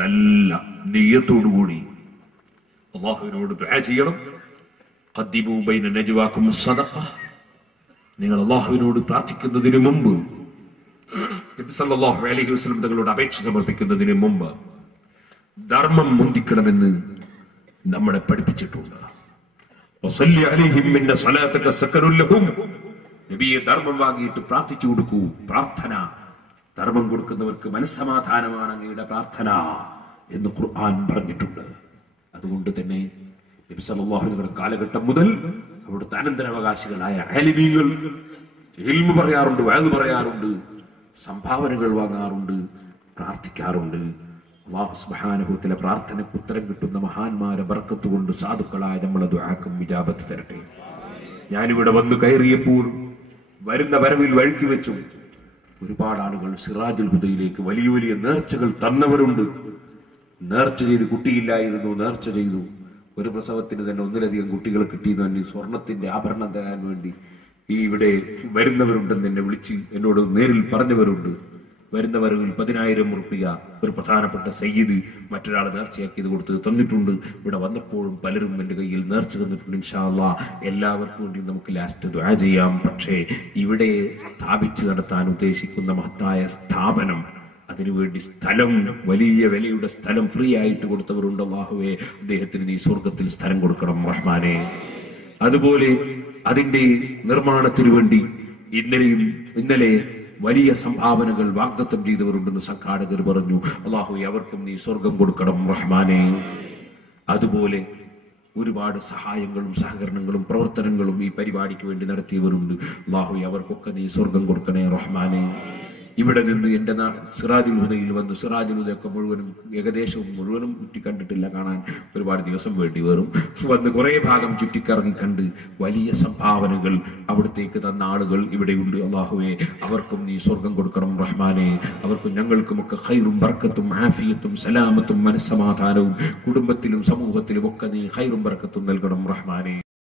നല്ല നിയ്യത്തോടുകൂടി അല്ലാഹുവിനോട് ദുആ ചെയ്യണം. ഖദ്ദിമൂ ബൈന നജ്വാകും സദഖ. നിങ്ങൾ അല്ലാഹുവിനോട് പ്രാർത്ഥിക്കുന്നതിന് മുമ്പ്, നബി സല്ലല്ലാഹു അലൈഹി വസല്ലം തങ്ങളോട് അപേക്ഷ സമർപ്പിക്കുന്നതിന് മുമ്പ് ധർമ്മം മുന്തിക്കണമെന്ന് നമ്മളെ പഠിപ്പിച്ചിട്ടുണ്ട്. വസല്ലി അലൈഹിം മിന്ന സലാത്തക സക്കറുൽ ലഹും. നബിയെ ധർമ്മം വാങ്ങിയിട്ട് പ്രാർത്ഥിച്ചു കൊടുക്കൂ. പ്രാർത്ഥന ധർമ്മം കൊടുക്കുന്നവർക്ക് മനസ്സമാധാനമാണ് അങ്ങയുടെ പ്രാർത്ഥന എന്ന് ഖുർആൻ പറഞ്ഞിട്ടുണ്ട്. അതുകൊണ്ട് തന്നെ നബി സല്ലല്ലാഹു അലൈഹി വസല്ലം കാലഘട്ടം മുതൽ അവിടുത്തെ അനന്തരാവകാശികളായ ആലിമീങ്ങൾ ഇൽമു പറയാറുണ്ട്, വഅദ് പറയാറുണ്ട്, സംഭാവനകൾ വാങ്ങാറുണ്ട്, പ്രാർത്ഥിക്കാറുണ്ട്. അല്ലാഹു സുബ്ഹാനഹു വ തആല പ്രാർത്ഥനയ്ക്ക് ഉത്തരം കിട്ടുന്ന മഹാന്മാരെ ബർക്കത്ത് കൊണ്ട് സാധുക്കളായ നമ്മളെ ദുആക്കും ഇജാബത്ത് തരട്ടെ. ഞാനിവിടെ വന്ന് കയറിയപ്പോൾ വരുന്ന വരവിൽ വഴുക്കി വെച്ചു ഒരുപാട് ആളുകൾ സിറാജുൽ ഹുദയിലേക്ക് വലിയ വലിയ നേർച്ചകൾ തന്നവരുണ്ട്. നേർച്ച ചെയ്ത് കുട്ടിയില്ലായിരുന്നു, നേർച്ച ചെയ്തു. ഒരു പ്രസവത്തിന് തന്നെ ഒന്നിലധികം കുട്ടികൾ കിട്ടിയെന്ന് തന്നെ സ്വർണത്തിന്റെ ആഭരണം തരാൻ വേണ്ടി ഈ ഇവിടെ വരുന്നവരുണ്ടെന്ന് എന്നെ വിളിച്ച് എന്നോട് നേരിൽ പറഞ്ഞവരുണ്ട്. വരുന്ന വരവിൽ 10,000 റുപ്യ ഒരു പ്രധാനപ്പെട്ട സയ്യിദ് മറ്റൊരാൾ നേർച്ചയാക്കിയത് കൊടുത്ത് തന്നിട്ടുണ്ട്. ഇവിടെ വന്നപ്പോഴും പലരും എന്റെ കയ്യിൽ നേർച്ച തന്നിട്ടുണ്ട്. ഇൻഷാ അല്ലാഹ് എല്ലാവർക്കും വേണ്ടി നമുക്ക് ലാസ്റ്റ് ദുആ ചെയ്യാം. പക്ഷേ ഇവിടെ സ്ഥാപിച്ചു നടത്താൻ ഉദ്ദേശിക്കുന്ന മഹത്തായ സ്ഥാപനം, അതിനുവേണ്ടി സ്ഥലം, വലിയ വിലയുടെ സ്ഥലം ഫ്രീ ആയിട്ട് കൊടുത്തവരുണ്ട്. അല്ലാഹുവേ, അദ്ദേഹത്തിന് നീ സ്വർഗത്തിൽ സ്ഥലം കൊടുക്കണം റഹ്മാനെ. അതുപോലെ അതിന്റെ നിർമ്മാണത്തിനു വേണ്ടി ഇന്നലെ വലിയ സംഭാവനകൾ വാഗ്ദത്തം ചെയ്തവരുണ്ടെന്ന് സംഘാടകർ പറഞ്ഞു. അല്ലാഹുവേ, അവർക്കും നീ സ്വർഗം കൊടുക്കണം റഹ്മാനെ. അതുപോലെ ഒരുപാട് സഹായങ്ങളും സഹകരണങ്ങളും പ്രവർത്തനങ്ങളും ഈ പരിപാടിക്ക് വേണ്ടി നടത്തിയവരുണ്ട്. അല്ലാഹുവേ, അവർക്കൊക്കെ നീ സ്വർഗം കൊടുക്കണേ റഹ്മാനെ. ഇവിടെ നിന്ന് എന്റെ സിറാജുൽ ഹുദയിൽ വന്നു. സിറാജുൽ ഹുദയൊക്കെ മുഴുവനും ഏകദേശവും മുഴുവനും ചുറ്റിക്കണ്ടിട്ടില്ല, കാണാൻ ഒരുപാട് ദിവസം വേണ്ടി വരും. വന്ന് കുറെ ഭാഗം ചുറ്റിക്കറങ്ങി കണ്ട് വലിയ സംഭാവനകൾ അവിടത്തേക്ക് തന്ന ആളുകൾ ഇവിടെയുണ്ട്. അല്ലാഹുവേ, അവർക്കും നീ സ്വർഗം കൊടുക്കണം റഹ്മാനെ. അവർക്കും ഞങ്ങൾക്കുമൊക്കെ ഖൈറും ബർക്കത്തും ആഫിയത്തും സലാമത്തും മനസ്സമാധാനവും കുടുംബത്തിലും സമൂഹത്തിലും ഒക്കെ നീ ഖൈറും ബർക്കത്തും നൽകണം റഹ്മാനെ.